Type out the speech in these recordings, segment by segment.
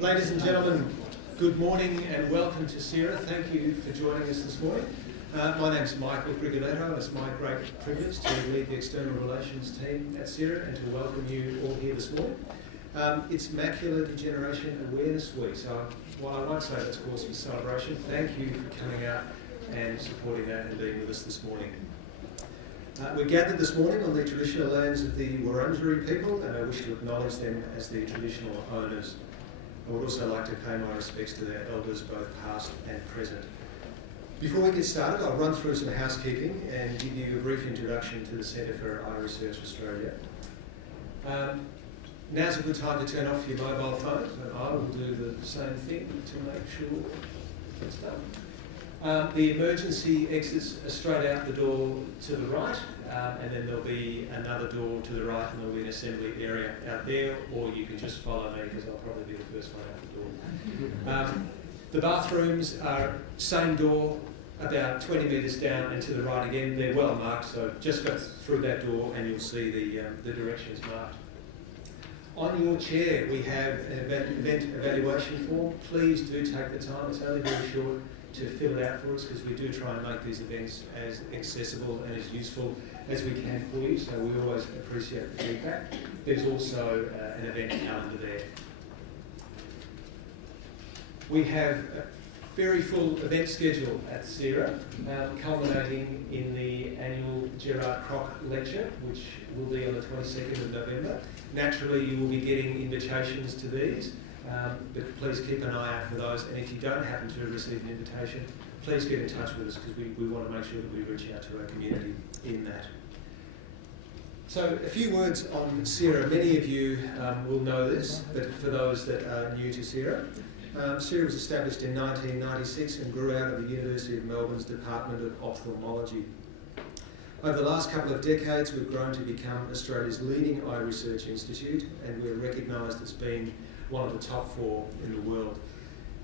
Ladies and gentlemen, good morning and welcome to CERA. Thank you for joining us this morning. My name is Michael Brigoletto, and it's my great privilege to lead the External Relations team at CERA and to welcome you all here this morning. It's Macular Degeneration Awareness Week, so while I won't say that's cause for celebration, thank you for coming out and supporting that and being with us this morning. We're gathered this morning on the traditional lands of the Wurundjeri people, and I wish to acknowledge them as the traditional owners. I would also like to pay my respects to their elders, both past and present. Before we get started, I'll run through some housekeeping and give you a brief introduction to the Centre for Eye Research Australia. Now's a good time to turn off your mobile phones, and I will do the same thing to make sure it's done. The emergency exits are straight out the door to the right, and then there'll be another door to the right, and there'll be an assembly area out there, or you can just follow me because I'll probably be the first one out the door. The bathrooms are same door, about 20 metres down and to the right again. They're well marked, so just go through that door and you'll see the directions marked. On your chair, we have an event evaluation form. Please do take the time, it's only very short, to fill it out for us, because we do try and make these events as accessible and as useful as we can for you, so we always appreciate the feedback. There's also an event calendar there. We have a very full event schedule at CERA, culminating in the annual Gerard Crock lecture, which will be on the 22nd of November. Naturally, you will be getting invitations to these, but please keep an eye out for those. And if you don't happen to receive an invitation, please get in touch with us, because we want to make sure that we reach out to our community in that. So a few words on CERA. Many of you will know this, but for those that are new to CERA, CERA was established in 1996 and grew out of the University of Melbourne's Department of Ophthalmology. Over the last couple of decades, we've grown to become Australia's leading eye research institute, and we're recognised as being one of the top 4 in the world.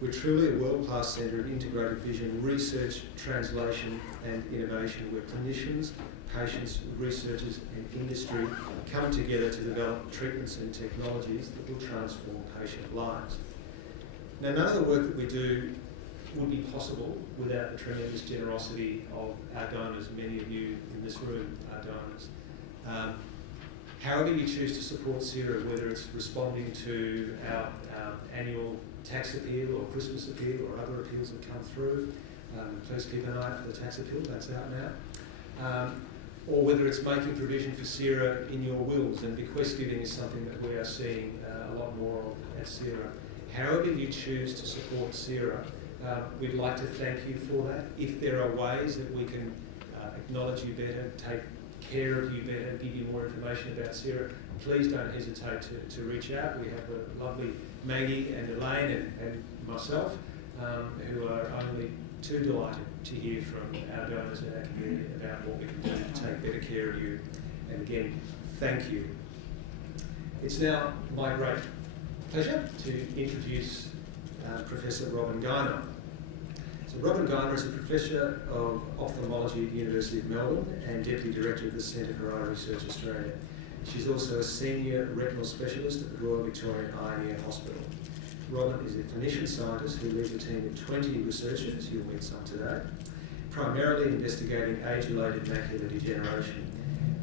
We're truly a world-class centre of integrated vision, research, translation and innovation, where clinicians, patients, researchers and industry come together to develop treatments and technologies that will transform patient lives. Now, none of the work that we do would be possible without the tremendous generosity of our donors. Many of you in this room are donors. However you choose to support CERA, whether it's responding to our annual tax appeal or Christmas appeal or other appeals that come through, please keep an eye out for the tax appeal, that's out now. Or whether it's making provision for CERA in your wills, and bequest giving is something that we are seeing a lot more of at CERA. However you choose to support CERA, we'd like to thank you for that. If there are ways that we can acknowledge you better, take care of you better, give you more information about CERA, please don't hesitate to reach out. We have a lovely Maggie and Elaine and myself who are only too delighted to hear from our donors in our community about what we can do to take better care of you. And again, thank you. It's now my great pleasure to introduce Professor Robyn Guymer. So Robyn Guymer is a Professor of Ophthalmology at the University of Melbourne and Deputy Director of the Centre for Eye Research Australia. She's also a Senior Retinal Specialist at the Royal Victorian Eye and Ear Hospital. Robyn is a clinician scientist who leads a team of 20 researchers, you'll meet some today, primarily investigating age-related macular degeneration.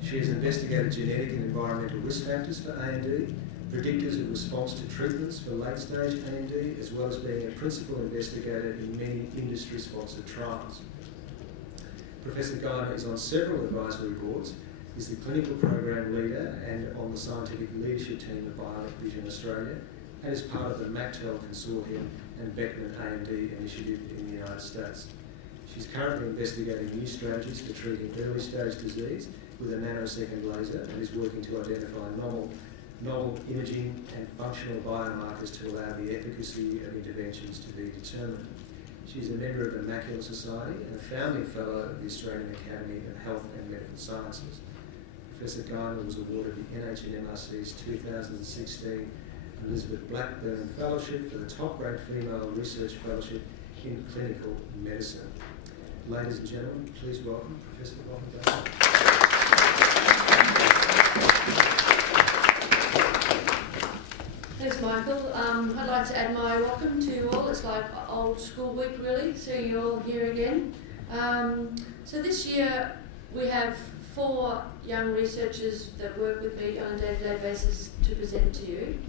She has investigated genetic and environmental risk factors for AMD, predictors of response to treatments for late-stage AMD, as well as being a principal investigator in many industry-sponsored trials. Professor Guymer is on several advisory boards, is the clinical program leader and on the scientific leadership team of Bionic Vision Australia, and is part of the MACTEL Consortium and Beckman AMD initiative in the United States. She's currently investigating new strategies for treating early-stage disease with a nanosecond laser, and is working to identify novel imaging and functional biomarkers to allow the efficacy of interventions to be determined. She is a member of the Macular Society and a founding fellow of the Australian Academy of Health and Medical Sciences. Professor Guymer was awarded the NHMRC's 2016 Elizabeth Blackburn Fellowship for the top-ranked female research fellowship in clinical medicine. Ladies and gentlemen, please welcome Professor Robyn Guymer. Thanks, Michael. I'd like to add my welcome to you all. It's like old school week, really, so you're all here again. So this year we have 4 young researchers that work with me on a day-to-day basis to present to you.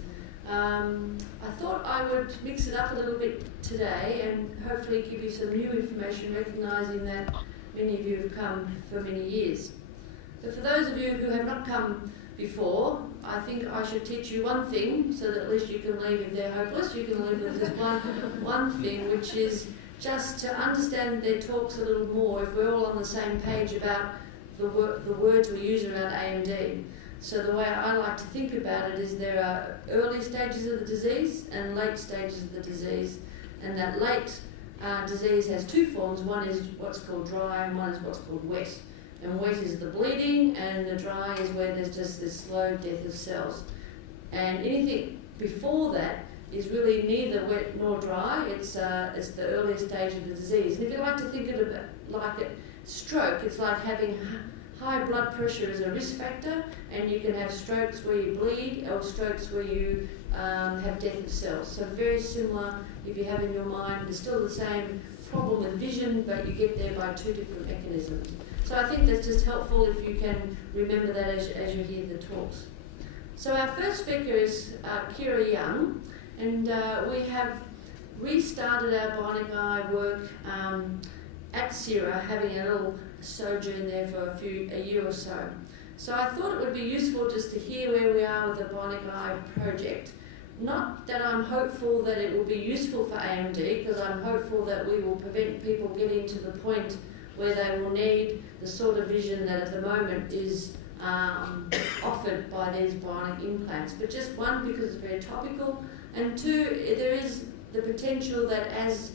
I thought I would mix it up a little bit today and hopefully give you some new information, recognising that many of you have come for many years. But for those of you who have not come before, I think I should teach you one thing so that at least you can leave. If they're hopeless, you can leave with just one thing, which is just to understand their talks a little more if we're all on the same page about the words we use around AMD. So the way I like to think about it is there are early stages of the disease and late stages of the disease, and that late disease has 2 forms. One is what's called dry and one is what's called wet. And wet is the bleeding, and the dry is where there's just this slow death of cells. And anything before that is really neither wet nor dry. It's the earliest stage of the disease. And if you like to think of it like a stroke, it's like having high blood pressure is a risk factor, and you can have strokes where you bleed or strokes where you have death of cells. So very similar if you have in your mind, it's still the same problem with vision, but you get there by 2 different mechanisms. So I think that's just helpful if you can remember that as you hear the talks. So our first speaker is Kiera Young, and we have restarted our Bionic Eye work at CERA, having a little sojourn there for a year or so. So I thought it would be useful just to hear where we are with the Bionic Eye Project. Not that I'm hopeful that it will be useful for AMD, because I'm hopeful that we will prevent people getting to the point where they will need the sort of vision that at the moment is offered by these bionic implants. But just one, because it's very topical, and 2, there is the potential that as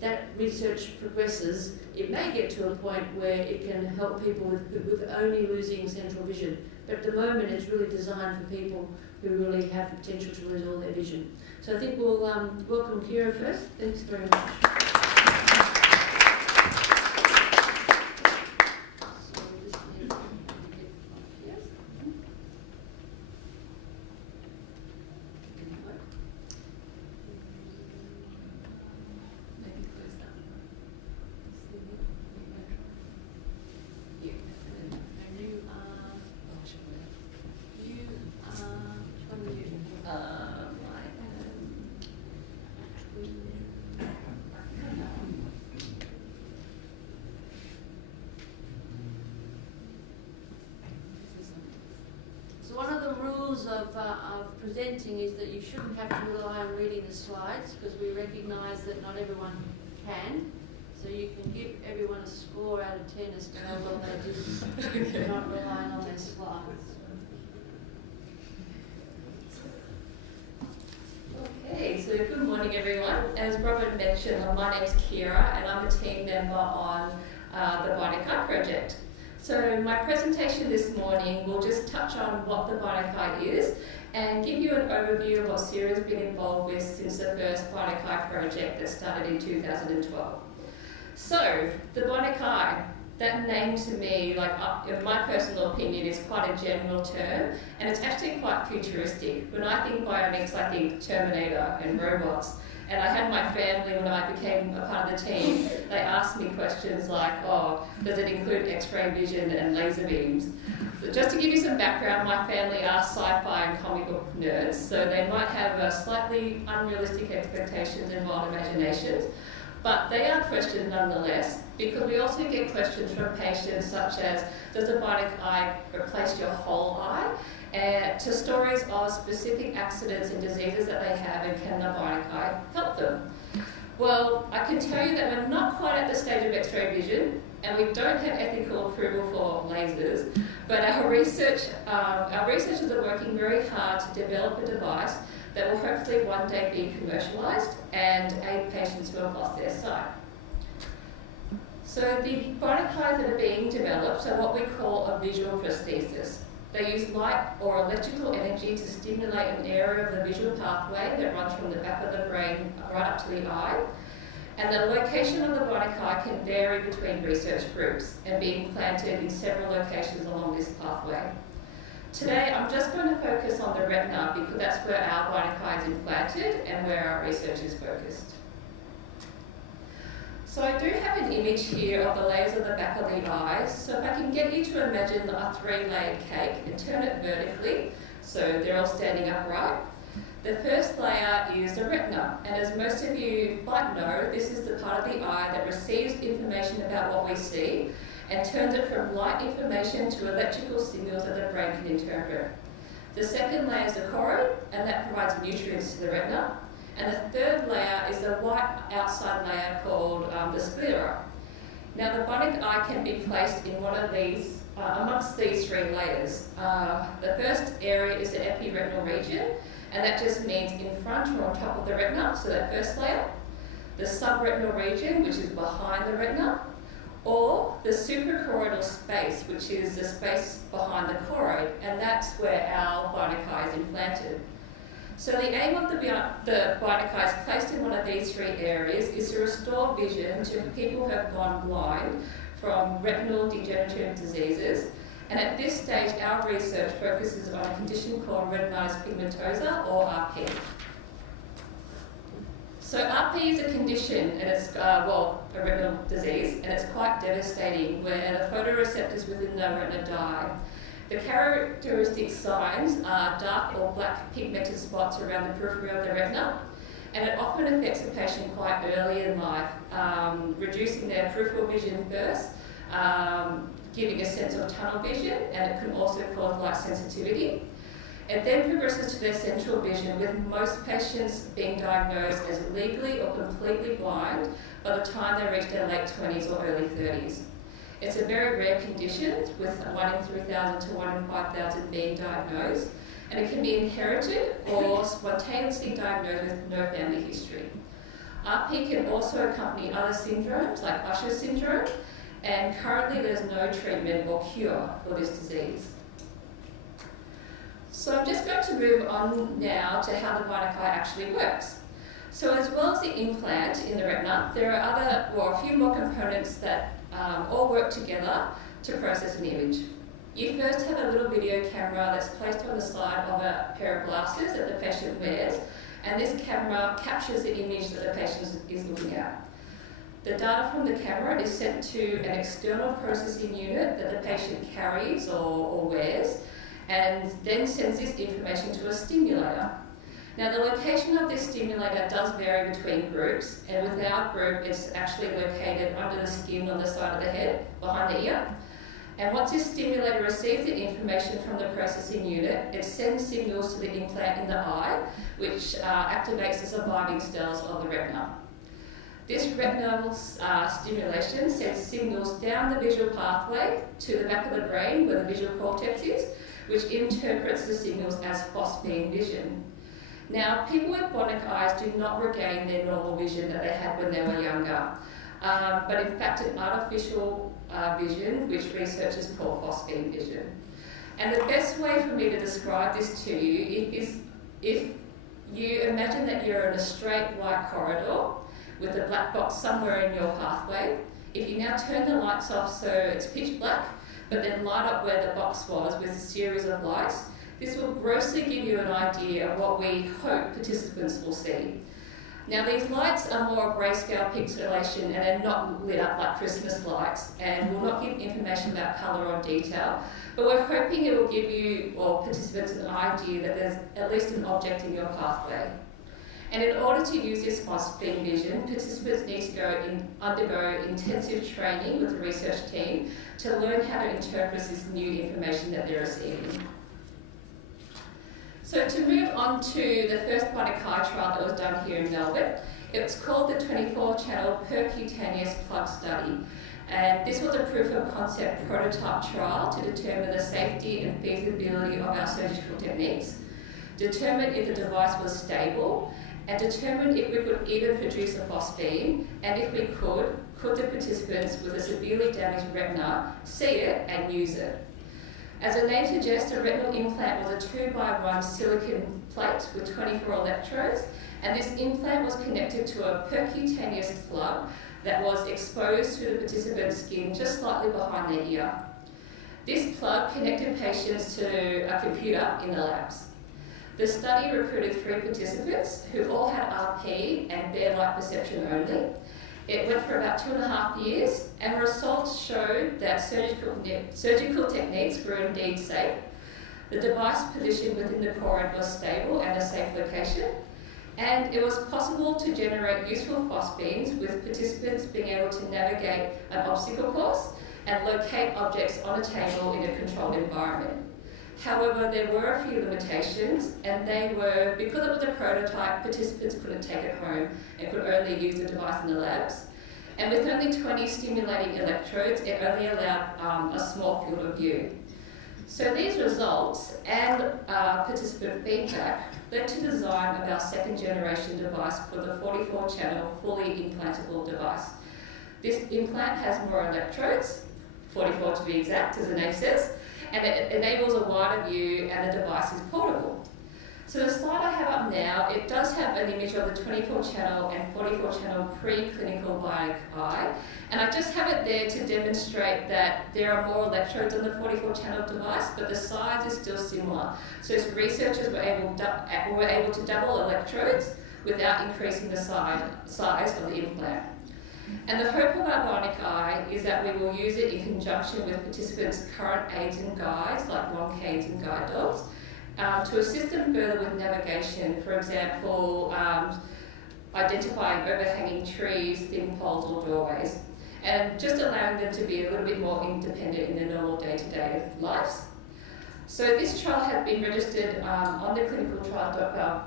that research progresses, it may get to a point where it can help people with only losing central vision. But at the moment, it's really designed for people who really have the potential to lose all their vision. So I think we'll welcome Kiera first. Thanks very much. Of presenting is that you shouldn't have to rely on reading the slides, because we recognise that not everyone can. So you can give everyone a score out of 10 as to how well they did not relying on their slides. Okay, so good morning everyone. As Robyn mentioned, my name's Kiera and I'm a team member on the Bionic Eye Project. So my presentation this morning will just touch on what the Bionic Eye is and give you an overview of what CERA has been involved with since the first Bionic Eye Project that started in 2012. So, the Bionic Eye, that name to me, like in my personal opinion, is quite a general term, and it's actually quite futuristic. When I think bionics, I think Terminator and robots. And I had my family, when I became a part of the team, they asked me questions like, oh, does it include X-ray vision and laser beams? So just to give you some background, my family are sci-fi and comic book nerds, so they might have slightly unrealistic expectations and wild imaginations, but they are questions nonetheless, because we also get questions from patients such as, does the Bionic Eye replace your whole eye? And to stories of specific accidents and diseases that they have, and can the Bionic Eye help them? Well, I can tell you that we're not quite at the stage of X-ray vision, and we don't have ethical approval for lasers, but our researchers are working very hard to develop a device that will hopefully one day be commercialised and aid patients who have lost their sight. So the Bionic Eyes that are being developed are what we call a visual prosthesis. They use light or electrical energy to stimulate an area of the visual pathway that runs from the back of the brain right up to the eye. And the location of the Bionic Eye can vary between research groups and be implanted in several locations along this pathway. Today I'm just going to focus on the retina because that's where our Bionic Eye is implanted and where our research is focused. So I do have an image here of the layers of the back of the eyes. So if I can get you to imagine a 3-layered cake and turn it vertically so they're all standing upright. The first layer is the retina, and as most of you might know, this is the part of the eye that receives information about what we see and turns it from light information to electrical signals that the brain can interpret. The second layer is the choroid, and that provides nutrients to the retina. And the third layer is the white outside layer called the sclera. Now the bionic eye can be placed in one of these, amongst these 3 layers. The first area is the epiretinal region, and that just means in front or on top of the retina, so that first layer. The subretinal region, which is behind the retina, or the suprachoroidal space, which is the space behind the choroid, and that's where our bionic eye is implanted. So the aim of the bionic eye is placed in one of these 3 areas is to restore vision to people who have gone blind from retinal degenerative diseases. And at this stage, our research focuses on a condition called retinitis pigmentosa, or RP. So RP is a condition, and it's, a retinal disease, and it's quite devastating, where the photoreceptors within the retina die. The characteristic signs are dark or black pigmented spots around the periphery of the retina, and it often affects the patient quite early in life, reducing their peripheral vision first, giving a sense of tunnel vision, and it can also cause light sensitivity. It then progresses to their central vision, with most patients being diagnosed as legally or completely blind by the time they reach their late 20s or early 30s. It's a very rare condition, with 1 in 3,000 to 1 in 5,000 being diagnosed, and it can be inherited or spontaneously diagnosed with no family history. RP can also accompany other syndromes like Usher syndrome, and currently there's no treatment or cure for this disease. So I'm just going to move on now to how the bionic eye actually works. So as well as the implant in the retina, there are a few more components that all work together to process an image. You first have a little video camera that's placed on the side of a pair of glasses that the patient wears, and this camera captures the image that the patient is looking at. The data from the camera is sent to an external processing unit that the patient carries or wears, and then sends this information to a stimulator. Now the location of this stimulator does vary between groups, and with our group it's actually located under the skin on the side of the head, behind the ear. And once this stimulator receives the information from the processing unit, it sends signals to the implant in the eye, which activates the surviving cells of the retina. This retinal stimulation sends signals down the visual pathway to the back of the brain where the visual cortex is, which interprets the signals as phosphene vision. Now, people with bionic eyes do not regain their normal vision that they had when they were younger, but in fact an artificial vision, which researchers call phosphene vision. And the best way for me to describe this to you is if you imagine that you're in a straight white corridor with a black box somewhere in your pathway. If you now turn the lights off so it's pitch black, but then light up where the box was with a series of lights, this will grossly give you an idea of what we hope participants will see. Now these lights are more grayscale pixelation and they're not lit up like Christmas lights and will not give information about colour or detail, but we're hoping it will give you or participants an idea that there's at least an object in your pathway. And in order to use this phosphene vision, participants need to undergo intensive training with the research team to learn how to interpret this new information that they're receiving. So to move on to the first Bionic Eye trial that was done here in Melbourne, it was called the 24-channel percutaneous plug study. And this was a proof of concept prototype trial to determine the safety and feasibility of our surgical techniques, determine if the device was stable, and determine if we could even produce a phosphene, and if we could the participants with a severely damaged retina see it and use it. As the name suggests, a retinal implant was a 2x1 silicon plate with 24 electrodes, and this implant was connected to a percutaneous plug that was exposed to the participant's skin just slightly behind their ear. This plug connected patients to a computer in the labs. The study recruited 3 participants who all had RP and bare light perception only. It went for about 2.5 years, and results showed that surgical techniques were indeed safe. The device position within the choroid was stable and a safe location, and it was possible to generate useful phosphenes with participants being able to navigate an obstacle course and locate objects on a table in a controlled environment. However, there were a few limitations, and they were, because it was a prototype, participants couldn't take it home and could only use the device in the labs. And with only 20 stimulating electrodes, it only allowed a small field of view. So these results and participant feedback led to design of our second generation device for the 44-channel fully implantable device. This implant has more electrodes, 44 to be exact, as the name says, and it enables a wider view, and the device is portable. So the slide I have up now, it does have an image of the 24-channel and 44-channel preclinical Bionic Eye, and I just have it there to demonstrate that there are more electrodes on the 44-channel device, but the size is still similar. So as researchers were able to double electrodes without increasing the size of the implant. And the hope of our Bionic Eye is that we will use it in conjunction with participants' current aids and guides, like long canes and guide dogs, to assist them further with navigation, for example, identifying overhanging trees, thin poles or doorways, and just allowing them to be a little bit more independent in their normal day-to-day lives. So this trial has been registered on the clinicaltrial.gov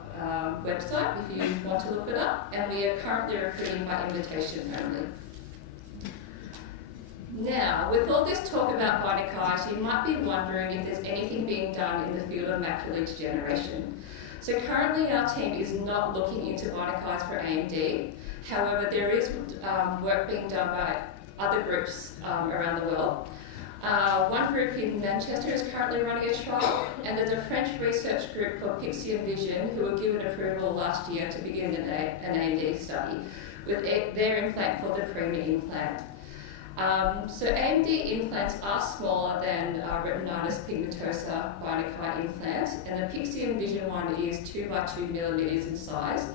website if you want to look it up, and we are currently recruiting by invitation only. Now, with all this talk about Bionic eyes, you might be wondering if there's anything being done in the field of macular degeneration. So currently our team is not looking into Bionic eyes for AMD. However, there is work being done by other groups around the world. One group in Manchester is currently running a trial, and there's a French research group called Pixium Vision who were given approval last year to begin an AMD study with their implant called the Premium implant. So AMD implants are smaller than retinitis pigmentosa Bionic Eye implants, and the Pixium Vision one is 2 by 2 millimeters in size.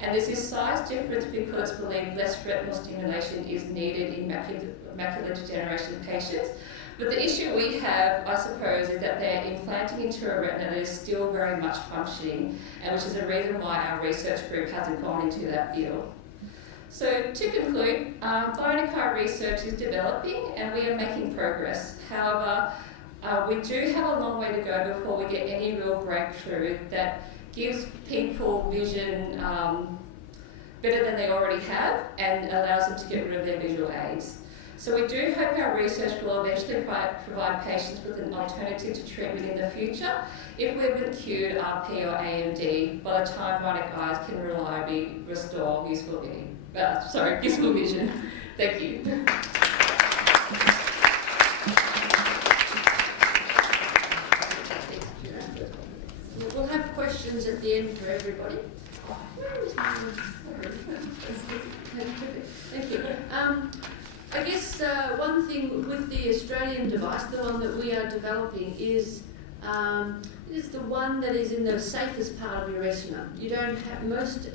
And there's this size difference because it's believed less retinal stimulation is needed in macular degeneration patients. But the issue we have, I suppose, is that they're implanting into a retina that is still very much functioning, and which is the reason why our research group hasn't gone into that field. So to conclude, Bionic Eye research is developing and we are making progress. However, we do have a long way to go before we get any real breakthrough that gives people vision better than they already have and allows them to get rid of their visual aids. So we do hope our research will eventually provide patients with an alternative to treatment in the future if we haven't cured RP or AMD by the time Bionic eyes can reliably restore useful vision. Useful vision. Thank you. We'll have questions at the end for everybody. Thank you. I guess one thing with the Australian device, the one that we are developing, is the one that is in the safest part of your retina. You don't have, most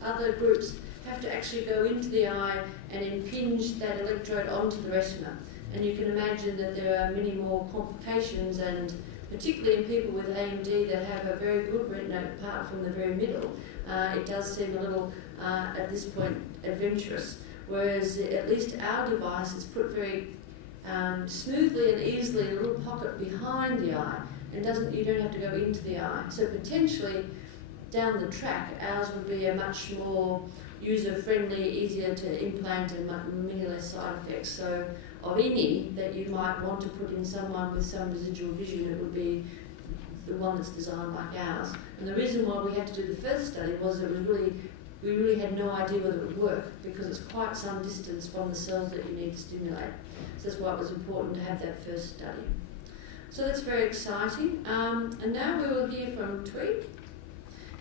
other groups have to actually go into the eye and impinge that electrode onto the retina. And you can imagine that there are many more complications, and particularly in people with AMD that have a very good retina apart from the very middle, it does seem a little, at this point, adventurous. Whereas at least our device is put very smoothly and easily in a little pocket behind the eye, and you don't have to go into the eye. So potentially down the track, ours would be a much more user-friendly, easier to implant, and many less side effects. So of any that you might want to put in someone with some residual vision, it would be the one that's designed like ours. And the reason why we had to do the first study was that we really had no idea whether it would work, because it's quite some distance from the cells that you need to stimulate. So that's why it was important to have that first study. So that's very exciting. And now we will hear from Tweed.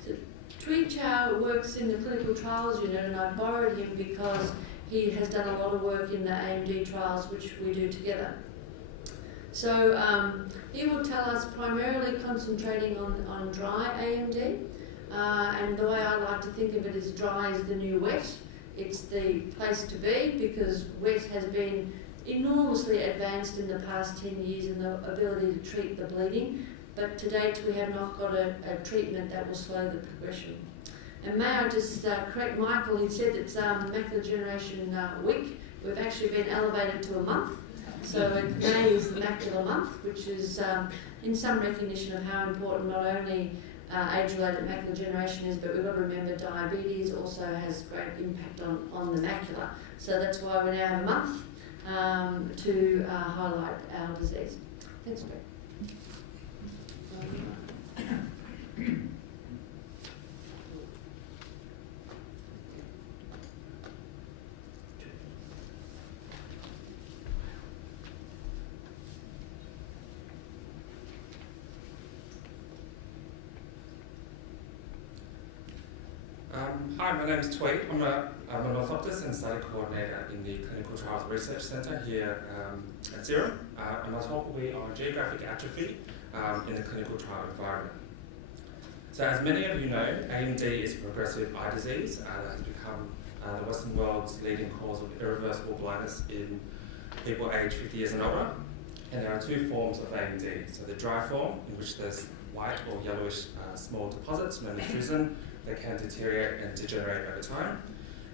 So Tweed Chow works in the clinical trials unit, and I borrowed him because he has done a lot of work in the AMD trials, which we do together. So he will tell us primarily concentrating on dry AMD, and the way I like to think of it is dry is the new wet. It's the place to be because wet has been enormously advanced in the past 10 years in the ability to treat the bleeding, but to date we have not got a treatment that will slow the progression. And may I just correct Michael, he said it's Macular Degeneration Week. We've actually been elevated to a month. So May is the Macular Month, which is in some recognition of how important not only age-related macular degeneration is, but we've got to remember diabetes also has great impact on the macula. So that's why we now have a month to highlight our disease. Thanks, Greg. Hi, my name is Tway. I'm an orthoptist and study coordinator in the Clinical Trials Research Centre here at CERA, and my talk will be on geographic atrophy in the clinical trial environment. So as many of you know, AMD is a progressive eye disease that has become the Western world's leading cause of irreversible blindness in people aged 50 years and older. And there are two forms of AMD. So the dry form, in which there's white or yellowish small deposits known as drusen that can deteriorate and degenerate over time.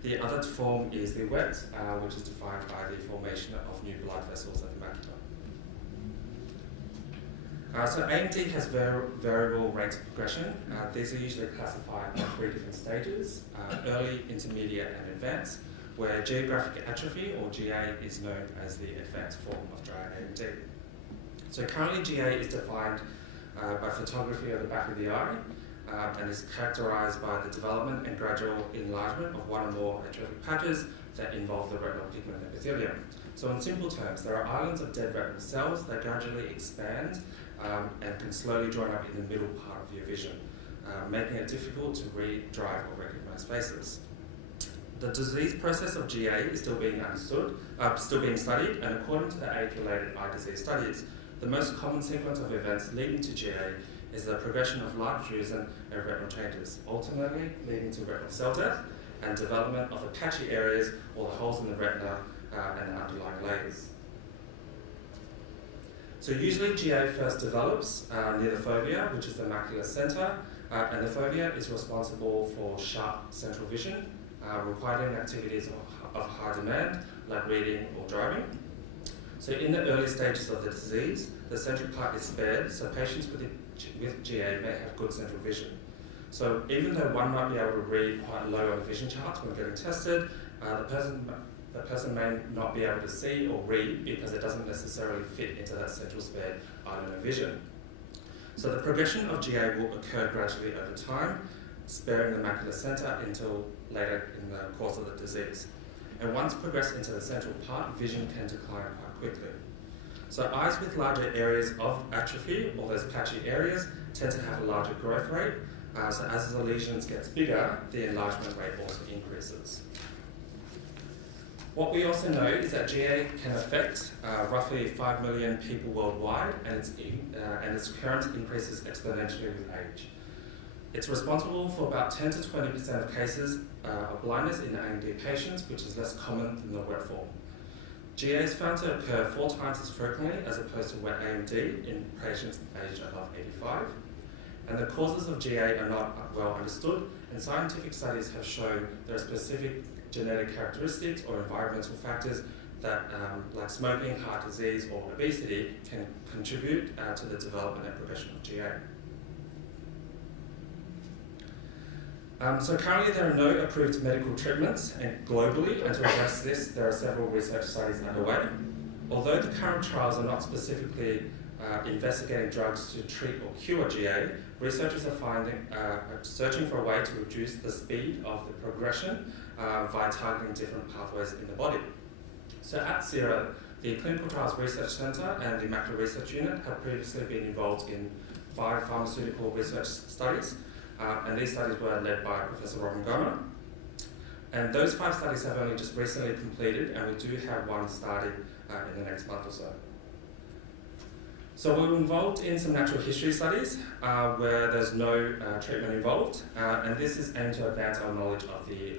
The other form is the wet, which is defined by the formation of new blood vessels at the macula. So AMD has variable rates of progression. These are usually classified in 3 different stages, early, intermediate, and advanced, where geographic atrophy, or GA, is known as the advanced form of dry AMD. So currently GA is defined by photography of the back of the eye, and is characterized by the development and gradual enlargement of one or more atrophic patches that involve the retinal pigment epithelium. So in simple terms, there are islands of dead retinal cells that gradually expand and can slowly join up in the middle part of your vision, making it difficult to read, drive, or recognize faces. The disease process of GA is still being understood, still being studied, and according to the age-related eye disease studies, the most common sequence of events leading to GA is the progression of large drusen and retinal changes, ultimately leading to retinal cell death and development of the patchy areas or the holes in the retina and the underlying layers. So usually GA first develops near the fovea, which is the macular center, and the fovea is responsible for sharp central vision, requiring activities of high demand, like reading or driving. So in the early stages of the disease, the central part is spared, so patients with GA may have good central vision. So even though one might be able to read quite low on the vision charts when getting tested, the person may not be able to see or read because it doesn't necessarily fit into that central spared island of vision. So the progression of GA will occur gradually over time, sparing the macular center until later in the course of the disease. And once progressed into the central part, vision can decline quite quickly. So eyes with larger areas of atrophy, or those patchy areas, tend to have a larger growth rate. So as the lesions get bigger, the enlargement rate also increases. What we also know is that GA can affect roughly 5 million people worldwide, and its current increases exponentially with age. It's responsible for about 10 to 20% of cases of blindness in AMD patients, which is less common than the wet form. GA is found to occur 4 times as frequently as opposed to wet AMD in patients aged above 85. And the causes of GA are not well understood, and scientific studies have shown there are specific genetic characteristics or environmental factors that, like smoking, heart disease, or obesity, can contribute to the development and progression of GA. So currently there are no approved medical treatments globally, and to address this there are several research studies underway. Although the current trials are not specifically investigating drugs to treat or cure GA, researchers are searching for a way to reduce the speed of the progression via targeting different pathways in the body. So at CERA, the Clinical Trials Research Centre and the Macular Research Unit have previously been involved in 5 pharmaceutical research studies. And these studies were led by Professor Robyn Guymer. And those 5 studies have only just recently completed, and we do have one starting in the next month or so. So we were involved in some natural history studies where there's no treatment involved, and this is aimed to advance our knowledge of the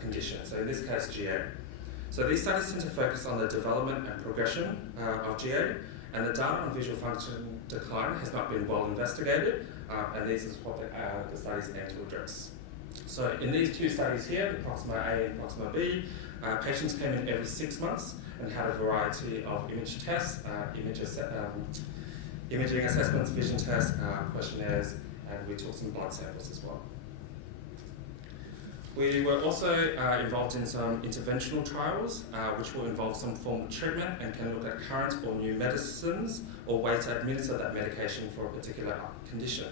condition, so in this case GA. So these studies tend to focus on the development and progression of GA, and the data on visual function decline has not been well investigated, and this is what the studies aim to address. So in these two studies here, the Proxima A and Proxima B, patients came in every 6 months and had a variety of image tests, imaging assessments, vision tests, questionnaires, and we took some blood samples as well. We were also involved in some interventional trials, which will involve some form of treatment and can look at current or new medicines or ways to administer that medication for a particular condition.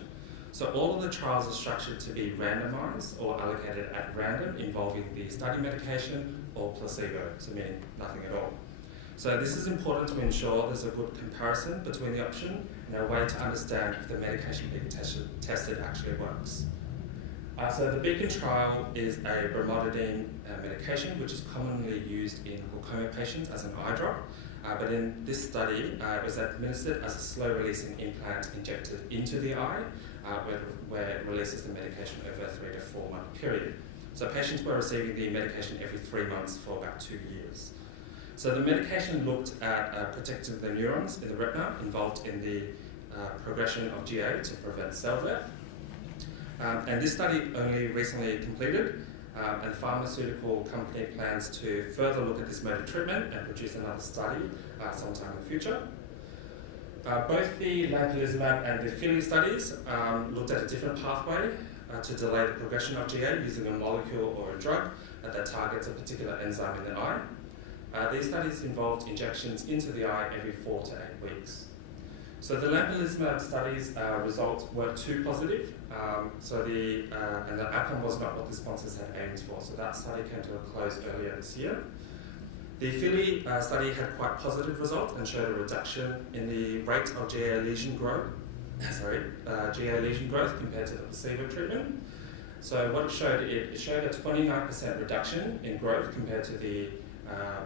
So all of the trials are structured to be randomized or allocated at random, involving the study medication or placebo, so meaning nothing at all. So this is important to ensure there's a good comparison between the option and a way to understand if the medication being tested actually works. So the Beacon trial is a bromododyne medication which is commonly used in glaucoma patients as an eye drop, but in this study it was administered as a slow-releasing implant injected into the eye where it releases the medication over a 3 to 4 month period. So patients were receiving the medication every 3 months for about 2 years. So the medication looked at protecting the neurons in the retina involved in the progression of GA to prevent cell death. And this study only recently completed, and the pharmaceutical company plans to further look at this mode of treatment and produce another study sometime in the future. Both the lampalizumab and the Philly studies looked at a different pathway to delay the progression of GA using a molecule or a drug that targets a particular enzyme in the eye. These studies involved injections into the eye every 4 to 8 weeks. So the lampalizumab studies results weren't too positive, and the outcome was not what the sponsors had aimed for, so that study came to a close earlier this year. The Philly study had quite positive results and showed a reduction in the rate of GA lesion growth, GA lesion growth compared to the placebo treatment. So what it showed a 29% reduction in growth compared to the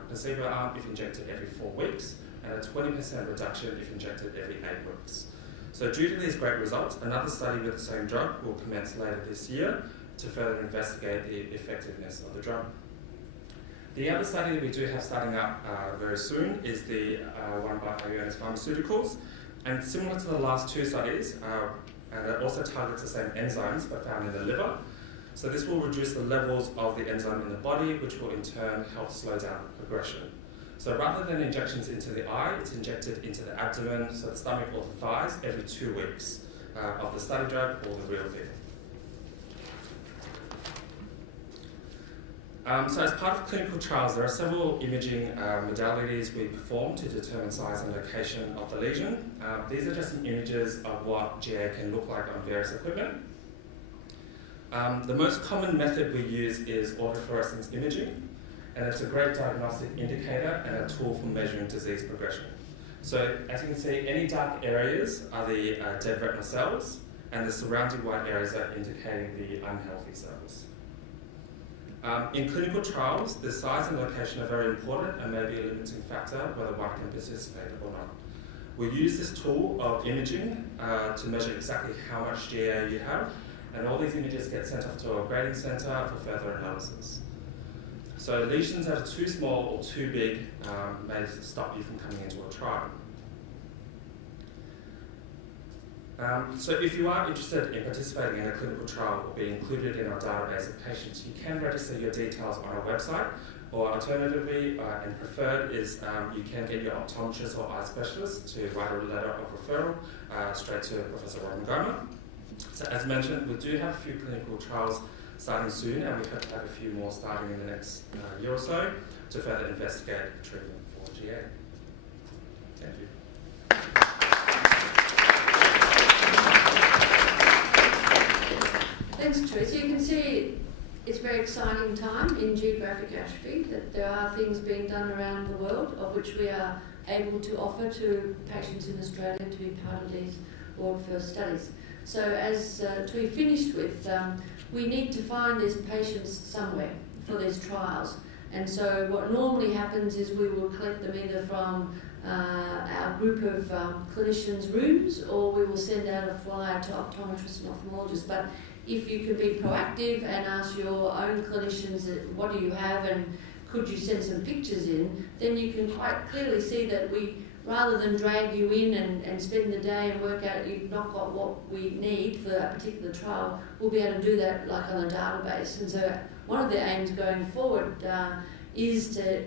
placebo arm if injected every 4 weeks, and a 20% reduction if injected every 8 weeks. So due to these great results, another study with the same drug will commence later this year to further investigate the effectiveness of the drug. The other study that we do have starting up very soon is the one by Ionis Pharmaceuticals, and similar to the last 2 studies, and it also targets the same enzymes but found in the liver. So this will reduce the levels of the enzyme in the body, which will in turn help slow down progression. So rather than injections into the eye, it's injected into the abdomen, so the stomach or the thighs, every 2 weeks of the study drug or the real thing. So as part of clinical trials, there are several imaging modalities we perform to determine size and location of the lesion. These are just some images of what GA can look like on various equipment. The most common method we use is autofluorescence imaging, and it's a great diagnostic indicator and a tool for measuring disease progression. So as you can see, any dark areas are the dead retinal cells, and the surrounding white areas are indicating the unhealthy cells. In clinical trials, the size and location are very important and may be a limiting factor whether one can participate or not. We use this tool of imaging to measure exactly how much GA you have, and all these images get sent off to a grading centre for further analysis. So lesions that are too small or too big may stop you from coming into a trial. So if you are interested in participating in a clinical trial or being included in our database of patients, you can register your details on our website, or alternatively, and preferred, is you can get your optometrist or eye specialist to write a letter of referral straight to Professor Robyn Guymer. So as mentioned, we do have a few clinical trials starting soon, and we hope to have a few more starting in the next year or so to further investigate treatment for GA. Thank you. Thanks, Troy. So you can see it's a very exciting time in geographic atrophy, that there are things being done around the world of which we are able to offer to patients in Australia to be part of these world first studies. So as Tui finished with, we need to find these patients somewhere for these trials, And so what normally happens is we will collect them either from our group of clinicians' rooms, or we will send out a flyer to optometrists and ophthalmologists. But if you could be proactive and ask your own clinicians, what do you have and could you send some pictures in, then you can quite clearly see that we, rather than drag you in and spend the day and work out you've not got what we need for a particular trial, we'll be able to do that like on a database. And so one of the aims going forward is to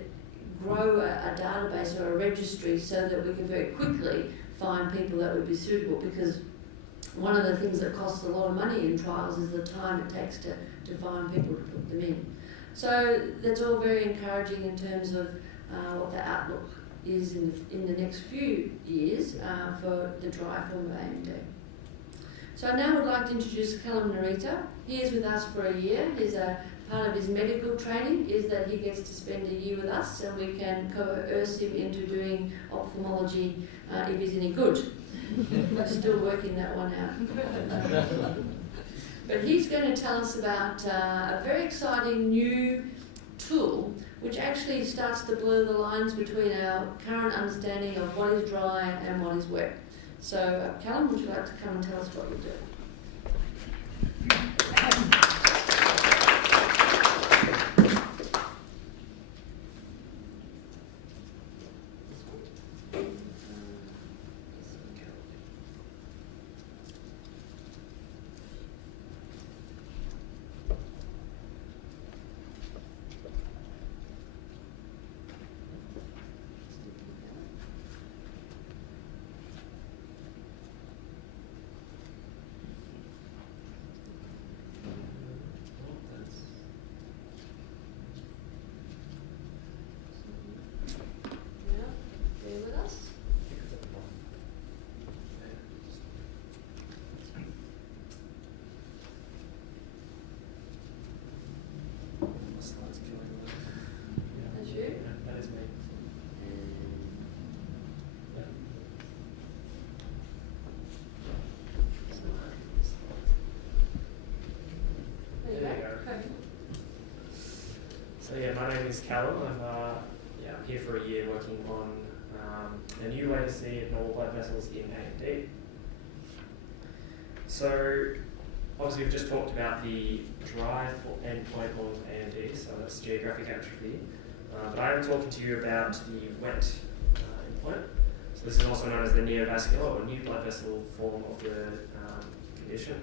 grow a database or a registry so that we can very quickly find people that would be suitable, because one of the things that costs a lot of money in trials is the time it takes to find people to put them in. So that's all very encouraging in terms of what the outlook is in the next few years for the dry form of AMD. So I now would like to introduce Callum Narita. He is with us for a year. He's a part of his medical training is that he gets to spend a year with us, and we can coerce him into doing ophthalmology if he's any good. I'm still working that one out. But he's going to tell us about a very exciting new tool which actually starts to blur the lines between our current understanding of what is dry and what is wet. So Callum, would you like to come and tell us what you do? So yeah, my name is Callum. I'm here for a year working on a new way to see abnormal blood vessels in AMD. So obviously we've just talked about the dry endpoint of AMD, so that's geographic atrophy. But I am talking to you about the wet endpoint. So this is also known as the neovascular or new blood vessel form of the condition.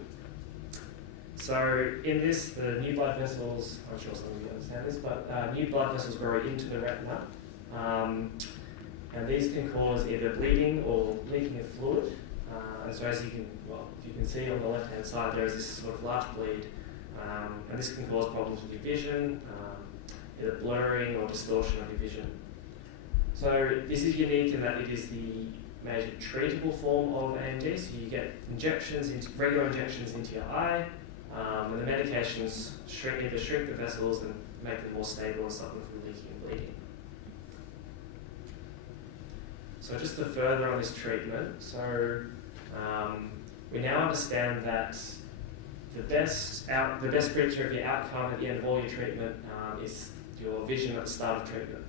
So in this, the new blood vessels, I'm sure some of you understand this, but new blood vessels grow into the retina, and these can cause either bleeding or leaking of fluid. And so as you can see on the left-hand side, there is this sort of large bleed, and this can cause problems with your vision, either blurring or distortion of your vision. So this is unique in that it is the major treatable form of AMD, so you get regular injections into your eye, and the medications either shrink the vessels and make them more stable and stop them from leaking and bleeding. So just to further on this treatment, so we now understand that the best predictor of your outcome at the end of all your treatment is your vision at the start of treatment.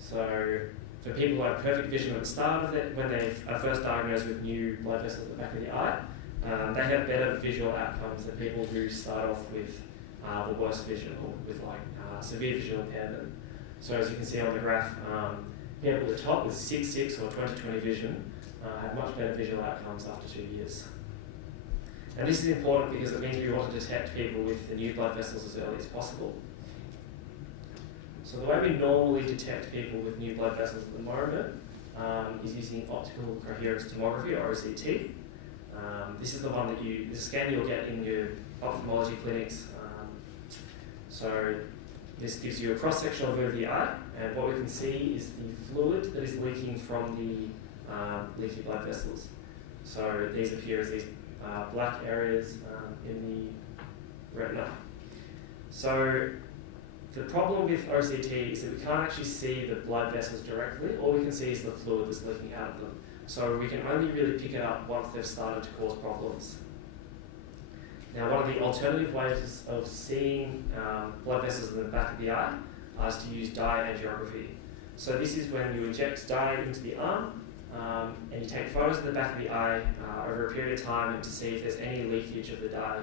So for people who have perfect vision at the start of it, when they are first diagnosed with new blood vessels at the back of the eye, they have better visual outcomes than people who start off with the worst vision or with severe visual impairment. So as you can see on the graph, people at the top with 6/6 or 20/20 vision have much better visual outcomes after 2 years. And this is important because it means we want to detect people with the new blood vessels as early as possible. So the way we normally detect people with new blood vessels at the moment is using optical coherence tomography, or OCT. This is the scan you'll get in your ophthalmology clinics. So this gives you a cross-sectional view of the eye, and what we can see is the fluid that is leaking from the leaky blood vessels. So these appear as these black areas in the retina. So the problem with OCT is that we can't actually see the blood vessels directly. All we can see is the fluid that's leaking out of them. So we can only really pick it up once they've started to cause problems. Now, one of the alternative ways of seeing blood vessels in the back of the eye is to use dye angiography. So this is when you inject dye into the arm and you take photos of the back of the eye over a period of time and to see if there's any leakage of the dye,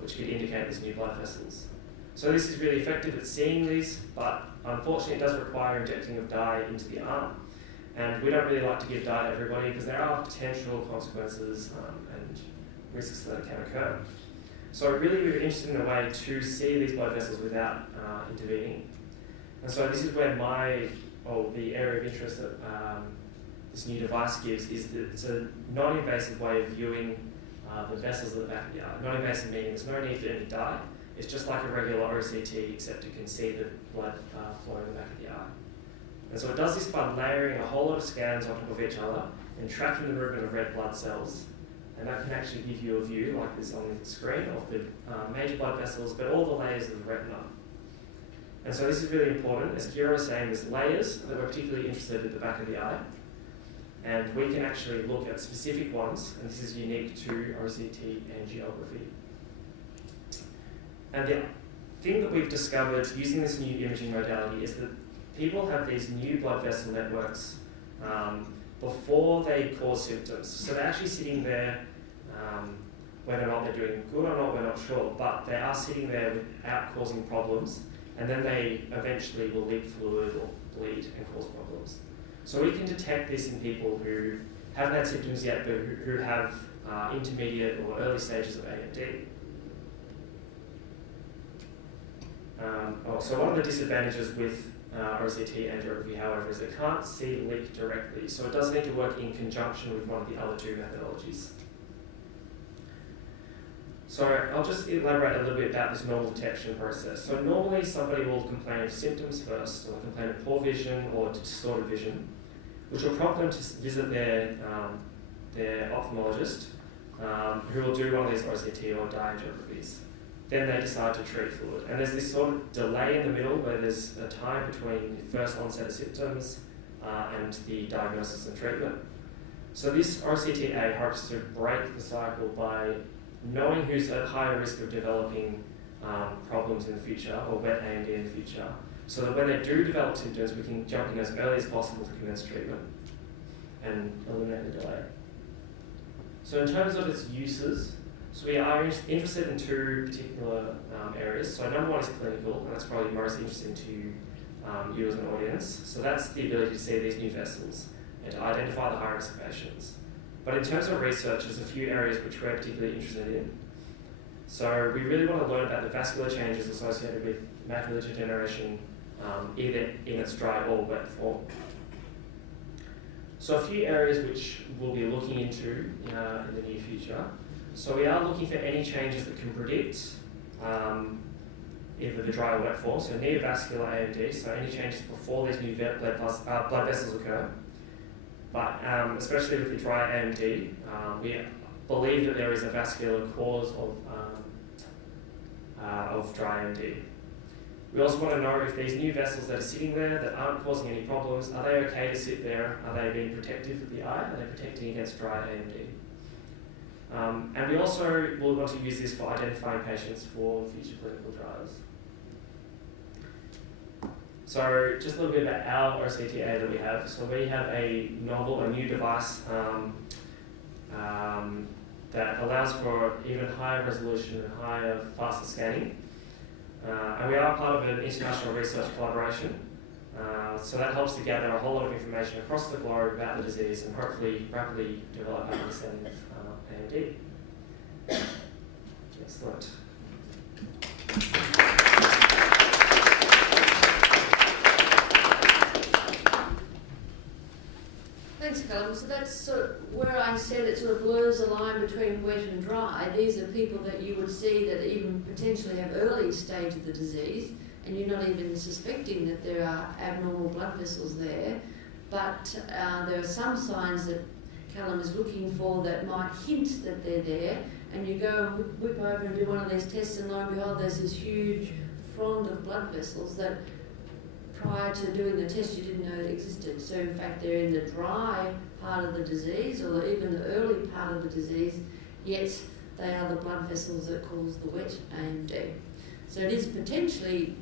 which could indicate there's new blood vessels. So this is really effective at seeing these, but unfortunately it does require injecting of dye into the arm. And we don't really like to give dye to everybody because there are potential consequences and risks that can occur. So really we were interested in a way to see these blood vessels without intervening. And so this is where the area of interest that this new device gives is that it's a non-invasive way of viewing the vessels at the back of the eye. Non-invasive meaning there's no need for any dye. It's just like a regular OCT, except you can see the blood flow in the back of the eye. And so it does this by layering a whole lot of scans on top of each other and tracking the movement of red blood cells. And that can actually give you a view, like this on the screen, of the major blood vessels, but all the layers of the retina. And so this is really important. As Kiera was saying, there's layers that we're particularly interested in at the back of the eye. And we can actually look at specific ones, and this is unique to OCT angiography. And the thing that we've discovered using this new imaging modality is that people have these new blood vessel networks before they cause symptoms. So they're actually sitting there, whether or not they're doing good or not, we're not sure, but they are sitting there without causing problems, and then they eventually will leak fluid or bleed and cause problems. So we can detect this in people who haven't had symptoms yet, but who have intermediate or early stages of AMD. So one of the disadvantages with OCT angiography, however, is it can't see leak directly, so it does need to work in conjunction with one of the other two methodologies. So I'll just elaborate a little bit about this normal detection process. So normally somebody will complain of symptoms first, or complain of poor vision or distorted vision, which will prompt them to visit their ophthalmologist, who will do one of these OCT or dye angiographies. Then they decide to treat fluid. And there's this sort of delay in the middle where there's a time between the first onset of symptoms and the diagnosis and treatment. So this OCTA hopes to break the cycle by knowing who's at higher risk of developing problems in the future, or wet AMD in the future, so that when they do develop symptoms, we can jump in as early as possible to commence treatment and eliminate the delay. So in terms of its uses, so we are interested in two particular areas. So number one is clinical, and that's probably most interesting to you as an audience. So that's the ability to see these new vessels and to identify the high-risk patients. But in terms of research, there's a few areas which we're particularly interested in. So we really want to learn about the vascular changes associated with macular degeneration, either in its dry or wet form. So a few areas which we'll be looking into in the near future. So we are looking for any changes that can predict either the dry or wet form, so neovascular AMD, so any changes before these new blood vessels occur. But especially with the dry AMD, we believe that there is a vascular cause of dry AMD. We also want to know if these new vessels that are sitting there that aren't causing any problems, are they okay to sit there? Are they being protective of the eye? Are they protecting against dry AMD? And we also will want to use this for identifying patients for future clinical trials. So just a little bit about our OCTA that we have. So we have a new device that allows for even higher resolution and higher, faster scanning. And we are part of an international research collaboration. So that helps to gather a whole lot of information across the globe about the disease and hopefully rapidly develop an understanding of AMD. Excellent. Thanks, Callum. So that's sort of where I said it sort of blurs the line between wet and dry. These are people that you would see that even potentially have early stage of the disease, and you're not even suspecting that there are abnormal blood vessels there. But there are some signs that Callum is looking for that might hint that they're there, and you go and whip over and do one of these tests, and lo and behold, there's this huge frond of blood vessels that prior to doing the test you didn't know existed. So in fact they're in the dry part of the disease or even the early part of the disease, yet they are the blood vessels that cause the wet AMD. So it is potentially